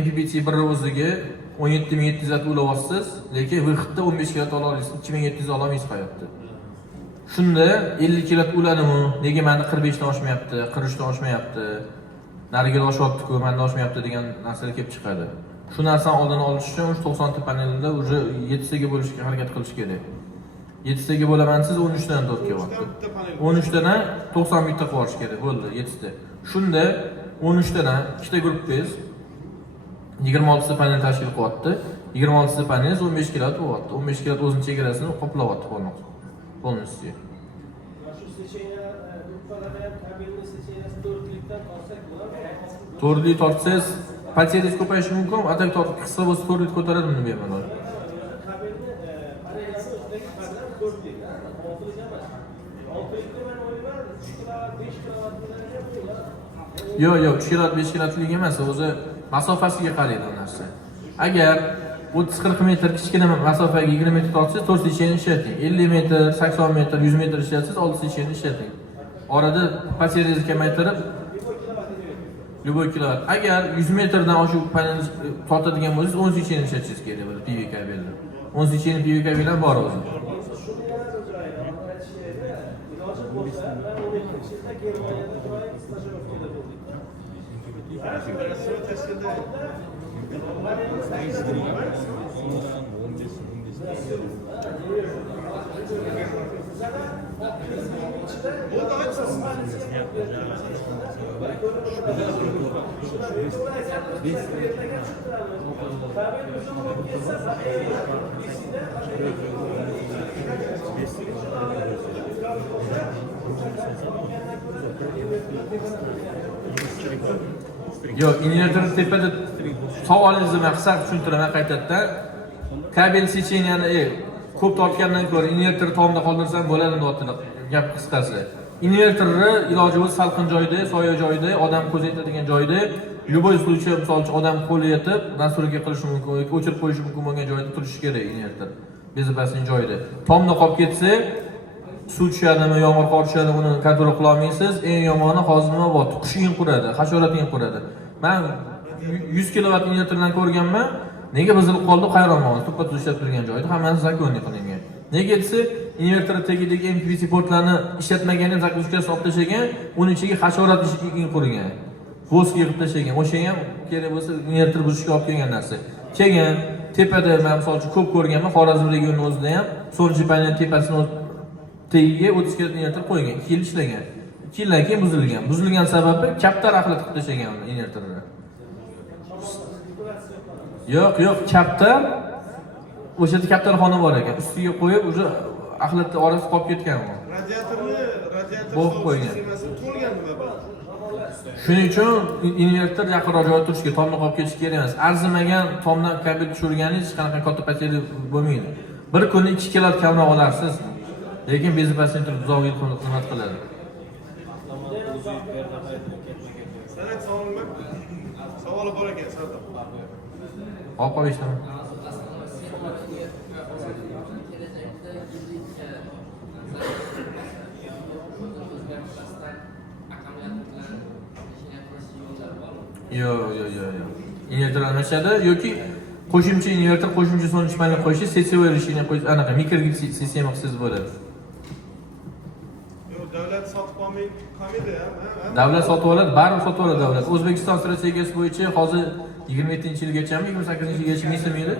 MPPT bir o'ziga 17700 watt ulayapsiz, lekin vaqtda 15 kilovat ola olasiz, 2700 ola olmaysiz hayotda. Shunda 50 kilovat uladimi? Nega menda 45 dan oshmayapti, 43 dan oshmayapti? Nariga oshyapti-ku, menda oshmayapti degan narsalar kelib chiqadi. Shu narsani oldini olish uchun 90 ta panelda уже 7 taga bo'lishga harakat qilish kerak. 7 taga bo'laman siz 13 dan 4 kilovatni. 13 dan 90 bitta qilish kerak bo'ldi 7 ta. Shunda 13 dan ikkita guruhbangiz 26 ta panel tashkil qilyapti. 26 ta panel 15 kilovat bo'lyapti. 15 kilovat o'zining chegarasini qoplayapti полностью. Shu seçeneğe yukarıdan kabelli seçeneğe 4'lükten alsak bular. To'rtlik tortsangiz pateringiz ko'payishi mumkin, atak qisqa bo'lsa 4lik ko'taradimi bemalol. Kabelli panelasi o'zidagi kabel 4'lik, 6'lik emas. 6'likda men o'ylayman 3 kilovat, 5 kilovat bilan Yo'q, 3 kilovat, 5 kilotlik emas, o'zi masofasiga qaraydi bu narsa. Agar 30-40 metr kichkina masofaga 20 metr tortsangiz 4 secheni ishlating. 50 metr, 80 metr, 100 metr ishlatsangiz 6 secheni ishlating. Orada pateringizni kamaytirib любой kilovat. Agar 100 metrdan oshib panelni tortadigan bo'lsangiz 10 secheni ishlatishingiz kerak bo'ladi PV kabelni. 10 secheni PV kabellar bor o'zi. Yo'q, invertor tepada savolingizni men qisqa tushuntiraman qaytadan. Kabel secheniyani ko'p tortgandan ko'ra invertor tomda qoldirsam bo'ladi deyaptilar. Gap qisqasi. Invertorni iloji bo'lsa salqin joyda, soya joyda, odam ko'z yetadigan joyda, любой случай misol uchun odam qo'li yetib, nasturga qilishi mumkin, o'chirib qo'yishi mumkin bo'lgan joyda turishi kerak invertor. Bezapasining joyida. Tomda qolib ketsa, suv tushadimi, yomg'ir qor tushadimi, uni kontrol qila olmaysiz. Eng yomoni hozir nima bor? Qush quradi, hasharot quradi. Men 100 kilovat invertordan ko'rganman. Nega buzilib qoldi, hayronman. To'ppa-to'p ishlab turgan joyda hammasi zakonniy qilingan. Nega desa, invertor tagidagi MPPT portlarni ishlatmagan, zakljushkasi olib tashlagan, uning ichiga hasharot qurgan. Vosk yig'ib tashlagan. O'sha ham kerak bo'lsa invertor buzishga olib kelgan narsa. Keyin tepada men misol uchun ko'p ko'rganman, Xorazm regioni o'zida ham so'nchi panel tepasini tagiga 30 kilovat invertor qo'ygan. 2 yil ishlagan. 2 yildan keyin buzilgan. Buzilgan sababi kaptar axlat qilib tashlagan invertorni. Yo'q, kaptar o'sha yerda kaptarxona bor ekan. Ustiga qo'yib, o'sha axlatni orasi qolib ketgan u. Radiator bo'g'ib qo'ygan. to'lgan nima bor? Shuning uchun invertor yaqinroq joyda turishga, tomda qolib ketish kerak emas. Arzimagan tomdan kabel tushirganingiz hech qanaqa katta pateri bo'lmaydi. Bir kunda 2 kilovat kamroq olasiz. Lekin bezapasini turib uzoq yil xizmat qiladi. Sanat savoli bor ekan, Sardor. Olib qo'yishdim. Yo'q. Invertor almashadi yoki qo'shimcha invertor, qo'shimcha so'nchi panel qo'yish, setsovый решение qo'yish, anaqa mikrogrid sistema qilsangiz bo'ladi. Yo'q, davlat sotib olmaydi, Davlat sotib oladi, baribir sotib oladi davlat. O'zbekiston strategiyasi bo'yicha hozir 27-yilgacha, 28-yilgacha mesimiydi.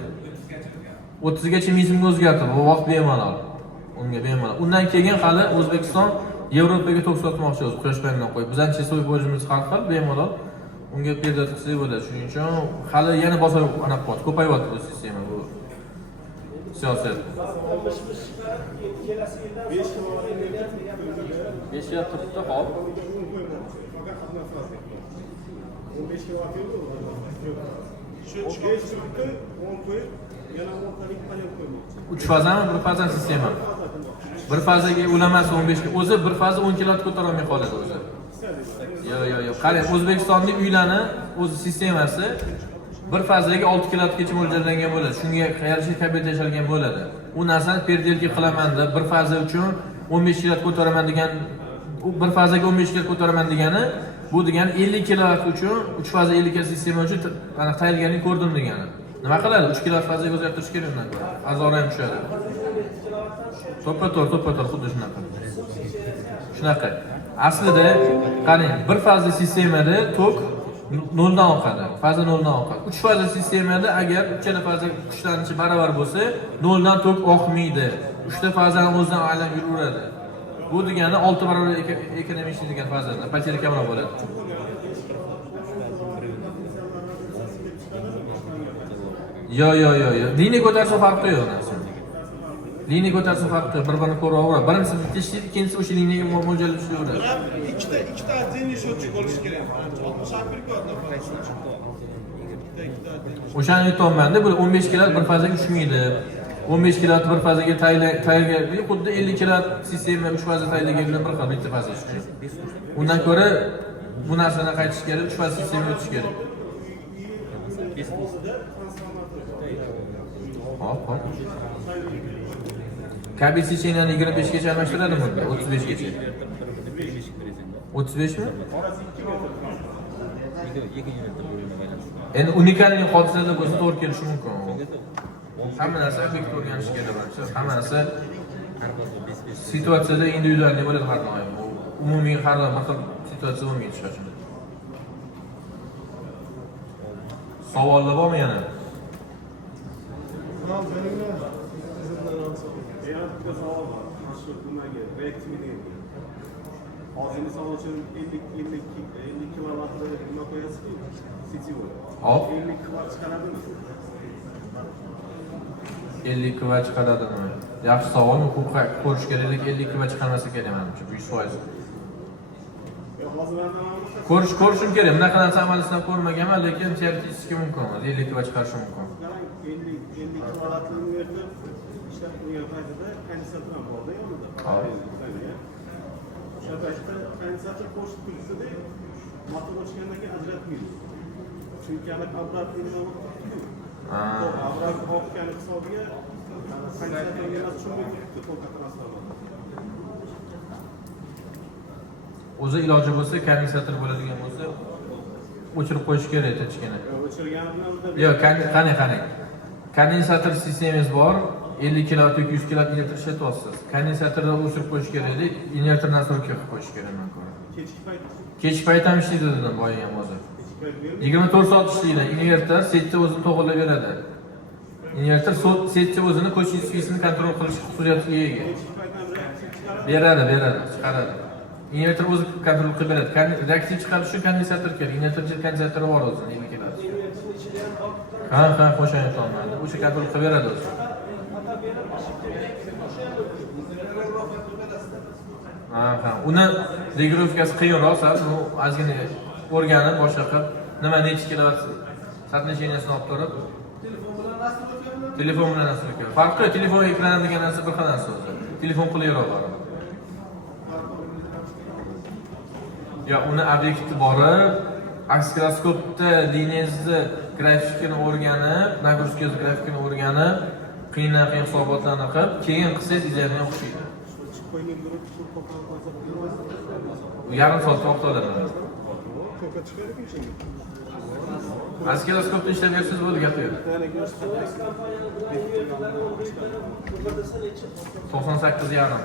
30gacha mesimga o'zgartirdi. Bu vaqt bemalol. Unga bemalol. Undan keyin hali O'zbekiston Yevropaga tok sotmoqchi o'zi quyosh panelidan qo'yib. Bizning chesoy bo'jimiz har xil bemalol. Unga perda qilsak bo'ladi. Shuning uchun hali yana bosib anaqa qilib ko'payyapti bu sistema, bu siyosat. 5 yil turibdi, hop. 15 kilovat yo'q. Shu chiqarishni 10 qo'yib, yana 10 talik panel qo'ymoqchi. 3 fazami, 1 faza sistema. 1 fazaga ulamas 15 ga. O'zi 1 faza 10 kilovat ko'tara olmay qoladi o'zi. Yo'q. Qarang, O'zbekistonning uylarni o'zi sistemasi 1 fazaga 6 kilovatgacha mo'ljallangan bo'ladi. Shunga yarasha kabel tashalgan bo'ladi. U narsani perdelka qilaman deb 1 faza uchun 15 kilovat ko'taraman degan, u 1 fazaga 15 kilovat ko'taraman degani, bu degani 50 kilovat uchun 3 faza 50 kilovat sistema uchun aniq tayyorgarlik ko'rdim degani. Nima qiladi? 3 kilovat fazaga o'zgartirish kerak undan ko'ra. Arzonroq ham tushadi. To'ppa-to'g'ri xuddi shunaqa. Shunaqa. Aslida qarang, 1 faza sistemada tok 0 dan oqadi. Faza 0 dan oqadi. 3 faza sistemada agar uchala faza kuchlanishi barobar bo'lsa, 0 dan tok oqmaydi. 3 ta fazani o'zidan aylanib yuraveradi. Bu degani 6 barobar ekonomik ishlaydigan fazadan pateri kamroq bo'ladi. Yo'q. Liniya ko'tarsa farqi yo'q narsa. Liniya ko'tarsa farqi yo'q. Bir-birini ko'raveradi. Birinchisi bitishdi, ikkinchisi o'sha liniyaga mo'ljallashaveradi. Ikkita отдельный счетчик bo'lishi kerak. 60 amper ko'rdi. O'shani aytayapman-da, bu 15 kilovat bir fazaga tushmaydi. 15 kilovat bir fazaga tayyorgarlik, xuddi 50 kilovat sistema 3 faza tayyorgarlikdan bir xil bitta faza tushadi. Undan ko'ra bu narsani qaytish kerak, 3 faza sistemaga o'tish kerak. Hop. Kabel secheniyani 25 gacha almashtiradimi unda? 35 gacha. 35 mi? Endi unikalning hodisada bo'lsa to'g'ri kelishi mumkin. Hamma narsa obyekt o'rganish kerak bo'lsa, hammasi situatsiyada individualniy bo'ladi har doim. Umumiy har bir xil situatsiya bo'lmaydi hech qachon. Savollar bormi yana? Bitta savol bor. Shu nimaga reaktivni. Hozir misol uchun 50 kilovatni nima qo'yasiz-ku? Sitio. Hop. 50 kilovat chiqaradimi? 50 kilovat chiqaradimi? Yaxshi savol, ko'rish kerak, 50 kilovat chiqarmasa kerak menimcha, 100%. Ko'rishim kerak. Bunaqa narsa amalda sinab ko'rmaganman, lekin teoretik mumkin. 50 kilovat chiqarish mumkin. 50 kilovatni inverter ishlab turgan paytida kondensator ham borda yonida. O'sha paytda kondensator qo'shib tursa-da, motor o'chgandan keyin ajratmaydi. Chunki aniq obratni nima bo'lib-ku. Obrat oqgani hisobiga kondensatorga emas, shunga turibdi to'ka transformator. O'zi iloji bo'lsa, kondensator bo'ladigan bo'lsa, o'chirib qo'yish kerak hechgina. O'chirgani bilan unda Yo'q, qani. Kondensator sistemangiz bor, 50 kilovat yoki 100 kilovat inverter ishlatyapsiz. Kondensatorni o'chirib qo'yish kerak edi, inverter nasroq qilib qo'yish kerak men ko'ra. Kechki payt ham ishlaydi dedim boya ham hozir. 24 soat ishlaydi. Inverter setni o'zini to'g'irlab beradi. Inverter setni o'zini ko'chishini kontrol qilish xususiyatiga ega. Beradi, chiqaradi. Inverter o'zi kontrol qilib beradi. Reaktiv chiqarish uchun kondensator kerak. Inverter kondensatori bor o'zini 50 kilovat. Ha, qo'shib aytolmaydi. O'sha kontrol qilib beradi o'zi. Ha. Uni regulovkasi qiyinroq, u ozgina o'rganib, boshqa qilib, nima necha kilovat соотношениесini olib turib, telefon bilan nasl qilib. Farqi telefon ekrani degan narsa bir xil narsa o'zi. Telefon qulayroq bor. Ya uni obyekti borib, aksiloskopda liniyangizni grafikini o'rganib, nagrushkangiz grafikini o'rganib, qiyin hisobotlarni qilib, keyin qilsangiz izlaydigan o'xshaydi. Yarim soatda o'qitadi. to'ka chiqarib ishlaydi. Askiloskopni ishlab bersangiz bo'ldi, gap yo'q. 98 yarim.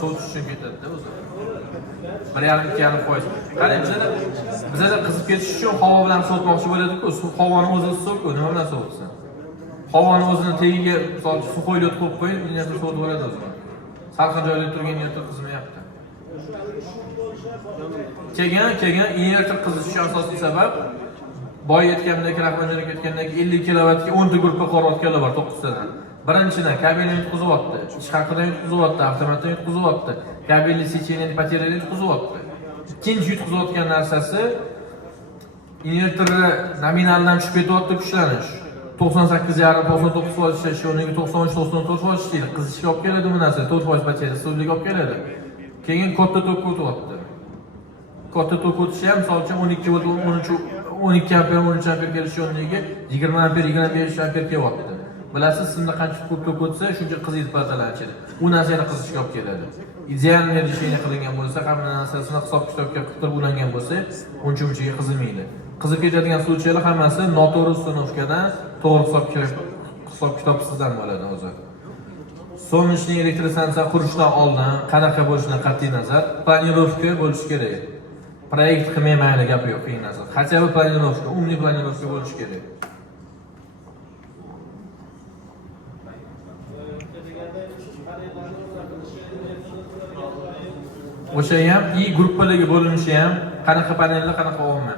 So'z tushib ketadi-da o'zi. 1,5-2,5%. Qarang, bizada qizib ketish uchun havo bilan sovutmoqchi bo'ladi-ku, havoni o'zi issiq-ku, nima bilan sovutsin? Havoni o'zini tagiga suv qo'yib qo'yib qo'yib, yana sovutib oladi o'zi. Salqin joyda turgan inverter qizmayapti. Keyin inverter qizishi asosiy sabab boya aytgandek, Rahmonjon aka aytgandek 50 kilovatga 10 ta gruppa qolib bor 9 tadan. Birinchidan kabelni yutqizyapti, ish haqidan yutqizyapti, avtomatdan yutqizyapti, kabelli secheniya ipotekalarni yutqizyapti. Ikkinchi yutqizayotgan narsasi invertorni nominaldan tushib ketyapti kuchlanish. 98,5-99% ishlashi o'rniga 93-94% ishlaydi. Qizishga olib keladi bu narsa, 4% batarya suvliga olib keladi. Keyin katta tok o'tyapti. Katta tok o'tishi ham misol uchun 12 volt, 12 amper, 13 amper kelishi o'rniga 20 amper, 25 amper kelyapti. Bilasiz, simda qancha ko'p tok o'tsa, shuncha qiziydi patalar ichida. U narsa yana qizishga olib keladi. Ideal решение qilingan bo'lsa, hamma narsasini hisob-kitobga qilib ulangan bo'lsa, uncha-munchaga qizilmaydi. Qizib ketadigan случайлар hammasi noto'g'ri установкаdan to'g'ri hisob-kitobsizdan bo'ladi o'zi. Солнечный elektrostansiya qurishdan oldin qanaqa bo'lishidan qat'iy nazar, planirovka bo'lishi kerak. Proyekt qilmay mayli gap yo'q, qiyin narsa. Хотя бы planirovka, umniy planirovka bo'lishi kerak. O'sha ham i gruppalarga bo'linishi ham qanaqa panellar, qanaqa olma.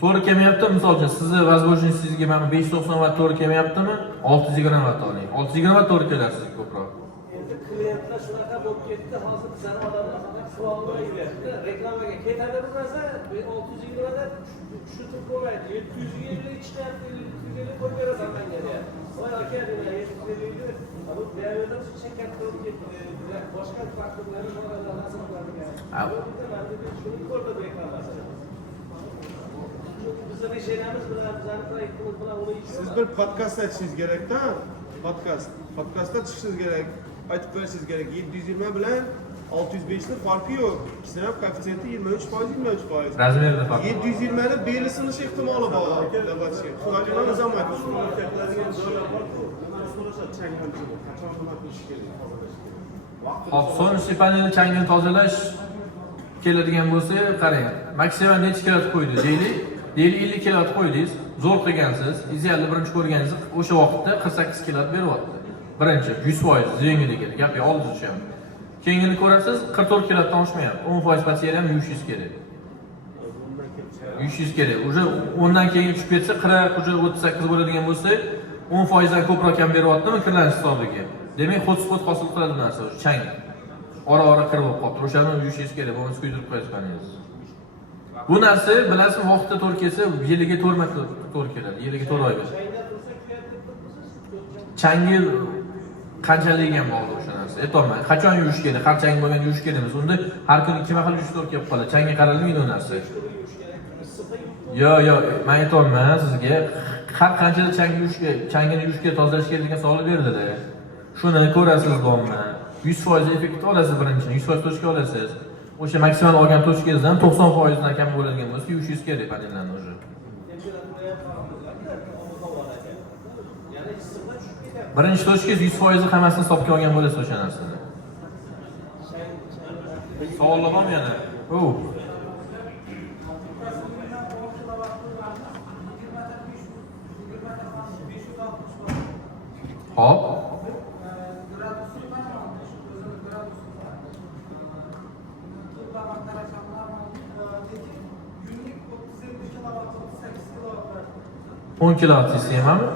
To'g'ri kelmayapti, misol uchun sizni возможностьingizga mana 590 watt to'g'ri kelmayaptimi? 620 watt oling. 620 watt to'g'ri keladi sizga ko'proq. Endi klientlar shunaqa bo'lib ketdi, hozir bizlar odamlar savol qilyapti. Reklamaga ketadi bu narsa, 620 da shu turib bo'lmaydi. 750 chiqyapti, 750 qo'yib berasan menga deyapti. Voy aka, 750 bu beyaverda shuncha katta bo'lib ketdi. Boshqa faktorlarni nazar qiladigan. Shuni ko'rdim reklamasida. Bizning rejalarimiz bilan, bizning proyektimiz bilan uni Siz bir podkast aytishingiz kerak-da. Podkastda chiqishingiz kerak. Aytib berishingiz kerak. 720 bilan 605 ni farqi yo'q. İkisinin ham koeffitsiyenti 23%, 23%. Razmerda farq. 720 ni beli sinish ehtimoli bor. Davlatga. Xitoylar nizomat. Hop, so'nggi panelni changdan tozalash keladigan bo'lsa, qarang. Maksimal necha kilowatt qo'ydi? Deylik 50 kilowatt qo'ydingiz, zo'r qilgansiz. Idealni birinchi ko'rganingiz o'sha vaqtda 48 kilowatt beryapti. Birinchi 100% yengiligi, gap oldincha ham. Keyingini ko'rasiz, 44 kilowattdan oshmayapti. 10% batarya ham 300 kerak. 300 kerak. Uje ondan keyin tushib ketsa, 40, uje 38 bo'ladigan bo'lsa, 10% dan ko'proq ham beryaptimi kirlanish hisobiga. Demak, hotspot hosil qiladi bu narsa, chang. Ora-ora kirib qolibdi. O'shani 300 kerak, bo'lmasa kuydirib qo'yasiz paningizni. Bu narsa bilasizmi, vaqtda to'g'ri kelsa, yiliga 4 marta to'g'ri keladi. Yiliga 4 oyga. Changi qanchalik ham bog'liq o'sha narsa. Aytolmayman. Qachon yuvish kerak, har chang bo'lgan yuvish kerakmi? Unda har kuni 2 mahal yuvish to'g'ri kelib qoladi. Changga qaralmaydi u narsa. Yo'q, men aytolmayman sizga. Har qanchada changini yuvishga, tozalashga degan savol berdi-da. Shuni ko'rasiz bormi? 100% effekt olasiz birinchidan, 100% to'shka olasiz. O'sha maksimal olgan to'shkangizdan 90% dan kam bo'ladigan bo'lsa, 300 kerak panellarni o'zi. Birinchi to'shkangiz 100% hammasini hisobga olgan bo'lasiz o'sha narsani. Savollar bormi yana? Hop. On kilowatt sistemami?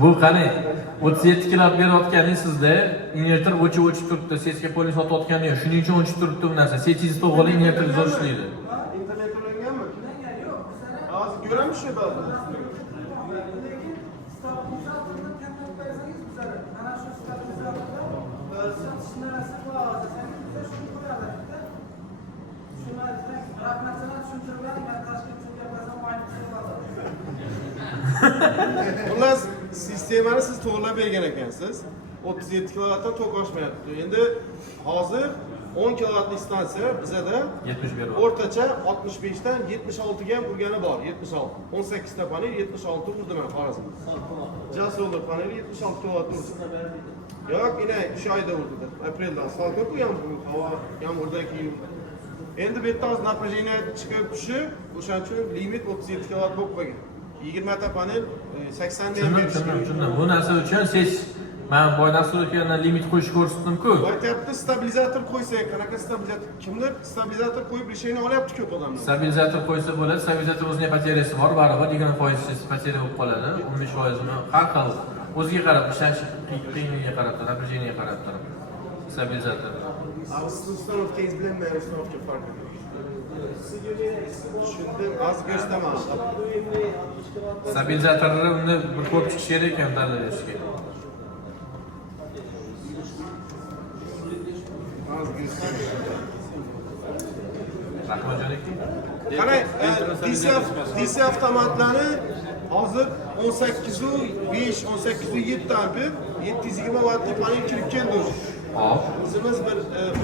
Bu qani 37 kilowatt berayotganingiz sizda invertor o'chib turibdi, sechka polni sotayotgani yo'q. Shuning uchun o'chib turibdi bu narsa. Sechingiz to'g'ri, invertor zo'r ishlaydi. İnternet ulanganmi? Hozir ko'ramiz shu ba'zi. Xullas, sistemani siz to'g'rilab bergan ekansiz. 37 kilovatdan tok oshmayapti. Endi hozir 10 kilovatli stansiya bizada 71 bor. O'rtacha 65 dan 76 ga ham urgani bor. 76. 18 ta panel 76 urdi men Xorazmda. Jasolder paneli 76 kilovat urdi. Yo'q, ina 3 oyda urdi. Apreldan salkib ham bu havo yomg'irdan keyin. Endi bu yerda hozir напряжение chiqib tushib, o'shaning uchun limit 37 kilovat bo'lib qolgan. 20 ta panel 80 dan berish kerak. Shundan bu narsa uchun siz Men boy nasturniklarga limit qo'yishni ko'rsatdim-ku. Bu aytyapti stabilizator qo'ysa, qanaqa stabilizator? Kimdir stabilizator qo'yib решение olyapti ko'p odamlar. Stabilizator qo'ysa bo'ladi. Stabilizator o'zining batareyasi bor, baribir 20% batarya bo'lib qoladi. 15%ni har xil o'ziga qarab ishlash qiyinligiga qarab, напряжениyaga qarab turib. Stabilizator. Siz ustanovkangiz bilan men ustanovka farqi. Tushundim, az go'shtaman. Stabilizatorni unda bir ko'p chiqishi kerak ekan tanlashga. Az go'shtam. Rahmatjon aka. Qarang, DC avtomatlari hozir 18.5, 18.7 amper, 720 wattli panel kirib keldi. Hop. O'zimiz bir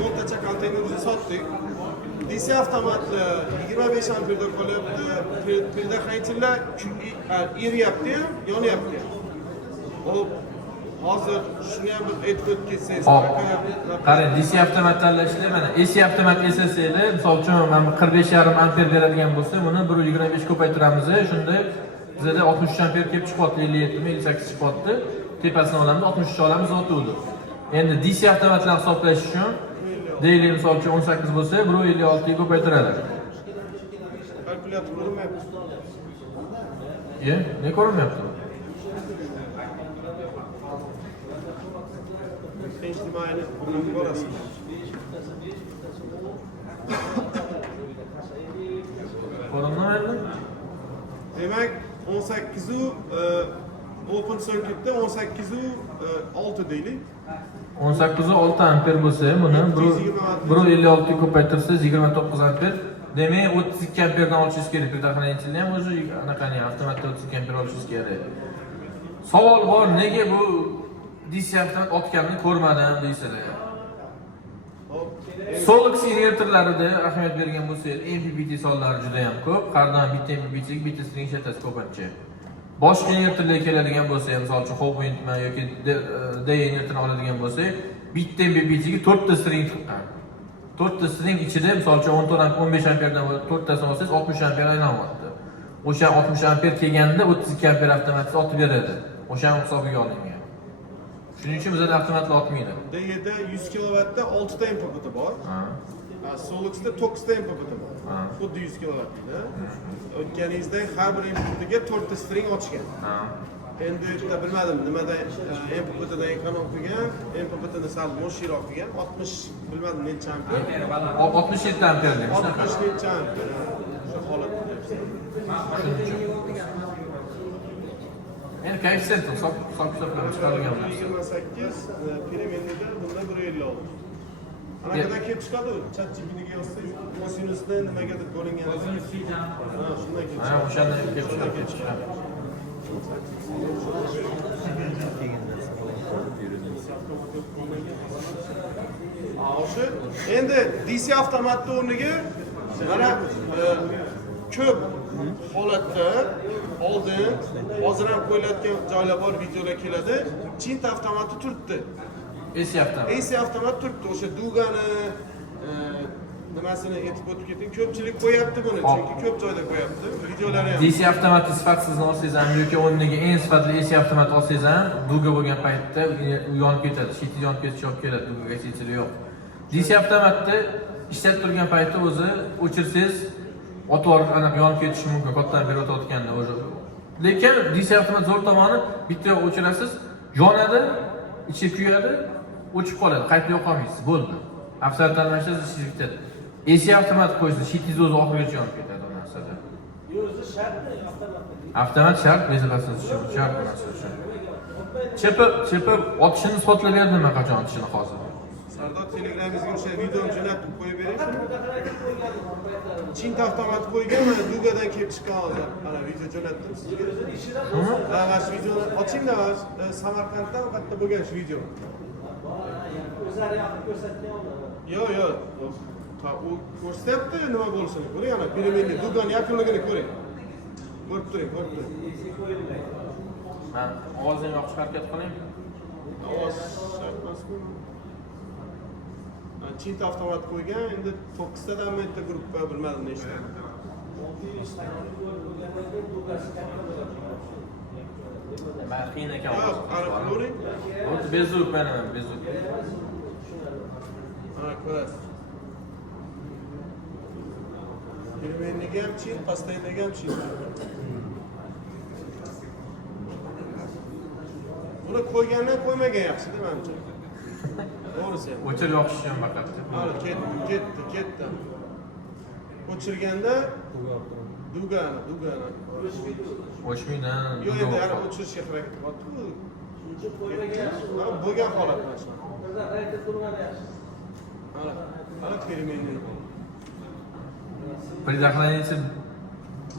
10 tacha konteynerni sotdik. DC avtomatli 25 amperda qolyapti. Predохранительlar eriyapti ham, yonyapti. Hop. Hozir shuni ham bir aytib o'tib ketsangiz. Hop. Qarang, DC avtomat tanlashda mana AC avtomat SSL, misol uchun mana 45,5 amper beradigan bo'lsa, buni 1.25 ko'paytiramiz. Shunda bizda 63 amper kelib chiqyapti, 57 mi, 58 chiqyapti. Tepasini olamiz, 63 olamiz, o'tuvdi. Endi DC avtomatlarni hisoblash uchun deylik misol uchun 18 bo'lsa, 1.56 ga ko'paytiradi. Kalkulyator ko'rinmayapti. Ne ko'rinmayapti? Ijtimoiy buni ko'rasiz. Ko'rinmayapti? Demak, 18 open circuitda 18.6 deylik. 18.6 amper bo'lsa, buni 1.56 ga ko'paytirsangiz 29 amper. Demak, 32 amperdan olishingiz kerak. Predохранительni ham o'zi anaqani avtomatda 32 amper olishingiz kerak. Savol bor, nega bu DC avtomat otganini ko'rmadim deysizlar. Solix inverterlarida ahamiyat bergan bo'lsangiz, MPPT sonlari juda ham ko'p. Qardan bitta MPPT, bitta string ishlatasiz ko'pincha. Boshqa inverterlarga keladigan bo'lsa, misol uchun Hopwindman yoki D inverterni oladigan bo'lsak, bitta MPPT ga 4 ta string chiqqan. 4 ta string ichida misol uchun 15 amperdan 4 tasini olsangiz 60 amper aylanyapti. O'sha 60 amper kelganda 32 amper avtomatik otib beradi. O'shani hisobiga olingan. Shuning uchun bizda avtomatlar otmaydi. D7 100 kilovatda 6 ta MPPT bor. Solixda 9 ta MPPT bor. Xuddi 100 kilovatda. O'tganingizda har bir MPPTga 4 ta string ochgan. Endi bitta bilmadim nimada MPPTdan ekonom qilgan, MPPTni sal mo'shroq qilgan, 60 bilmadim necha amper. 67 amper demiş. 60 necha amper. Shu holatda. Yani koeffitsient hisob-kitoblarni chiqargan narsa. 28 переменныйda bunda 150 oldi. Ana kadar kelib chiqadi, ChatGPTga yozsangiz, kosinusda nimagadir bo'lingan. Shunday kelib Ha, o'shandan kelib chiqadi. O'sha endi DC avtomatni o'rniga mana ko'p holatda oldin hozir ham qo'yilayotgan joylar bor, videolar keladi. Chint avtomati turibdi. AC avtomat. AC avtomat turibdi. O'sha Dugani nimasini aytib o'tib keting. Ko'pchilik qo'yapti buni, chunki ko'p joyda qo'yapti. Videolari ham. DC avtomati sifatsiz olsangiz ham yoki o'rniga eng sifatli AC avtomat olsangiz ham duga bo'lgan paytda u yonib ketadi. Shiti yonib ketishi olib keladi, dugaga sensori yo'q. DC avtomatni ishlatib turgan paytda o'zi o'chirsangiz o'tib aniq yonib ketishi mumkin, kattadan beri o'tayotganda o'zi. Lekin DC avtomat zo'r tomoni bitta o'chirasiz, yonadi, ichi kuyadi, o'chib qoladi, qayta yoqolmaysiz, bo'ldi. Afzal tanlashingiz ishingiz bitadi. AC avtomat qo'ysangiz, shitingiz o'zi oxirigacha yonib ketadi bu narsada. O'zi shartmi avtomat? Avtomat shart, bezalasiz uchun, shart bu narsa uchun. Chepib otishini isbotlab berdim men qachon otishini hozir. Sardor Telegramingizga o'sha videoni jo'natib qo'yib bering. Chint avtomat qo'ygan, mana Dugadan kelib chiqqan hozir. Mana video jo'natdim sizga. Ha, mana shu videoni ochinglar, Samarqandda u yerda bo'lgan shu video. O'zlari yoqib ko'rsatgan. Yo'q. U ko'rsatyapti nima bo'lishini. Ko'ring, ana переменный Dugan yakunligini ko'ring. Ko'rib turing. Men ovozini yoqishga harakat qiling. Ovoz shart emasmi? Chint avtomat qo'ygan, endi 9 tadan bitta gruppa bilmadim nechta. Ben qiyin ekan. Yo'q, qarab ko'ring. Bu bezuk mana bezuk. Ha, ko'rasiz. Pirmenniga ham chin, pastayniga ham chin. Buni qo'ygandan qo'ymagan yaxshi-da menimcha. To'g'risi ham. O'chir yoqish ham faqat. Mana ketdi. O'chirganda dugani. O'chmaydan. Yo'q, endi yana o'chirishga harakat qilyapti. Shuncha qo'ymagan yaxshi. Mana bo'lgan holat mana shu. Birdan harakat qilmadi yaxshi. Mana pirmenni. Предохранитель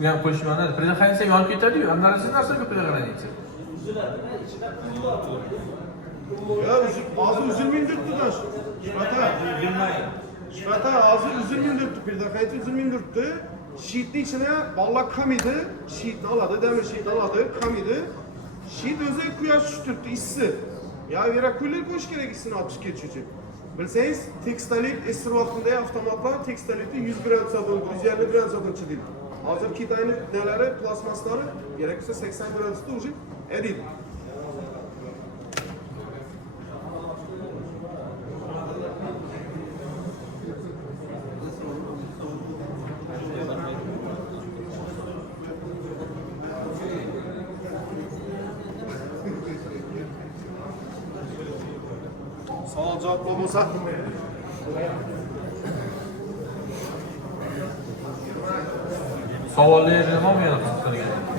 u ham qo'shmadi. Предохранитель yonib ketadi-yu. Andarasi narsaga предохранитель. Uziladi, ichida pul bor. Ya ağzı üzülmeyin dürttü şu. Şifata ağzı üzülmeyin dürttü. Bir dakika üzülmeyin dürttü. Şiitli içine vallahi kam idi. Şiitini aladı, demir şiitini aladı, kam idi. Şiit özel kuyaş düştürttü, issi. Ya vera kuller boş gerek issini atıp geçici. Bilseniz tekstalit esir vaktinde avtomatlar tekstalitte 100 gram satın, 150 gram satınçı değil. Hazır kitayını neleri, plasmasları gerekirse 80 gram satın ucu edil. Savol javob bo'lsa. Savollarni nima yana qiziqtirgan?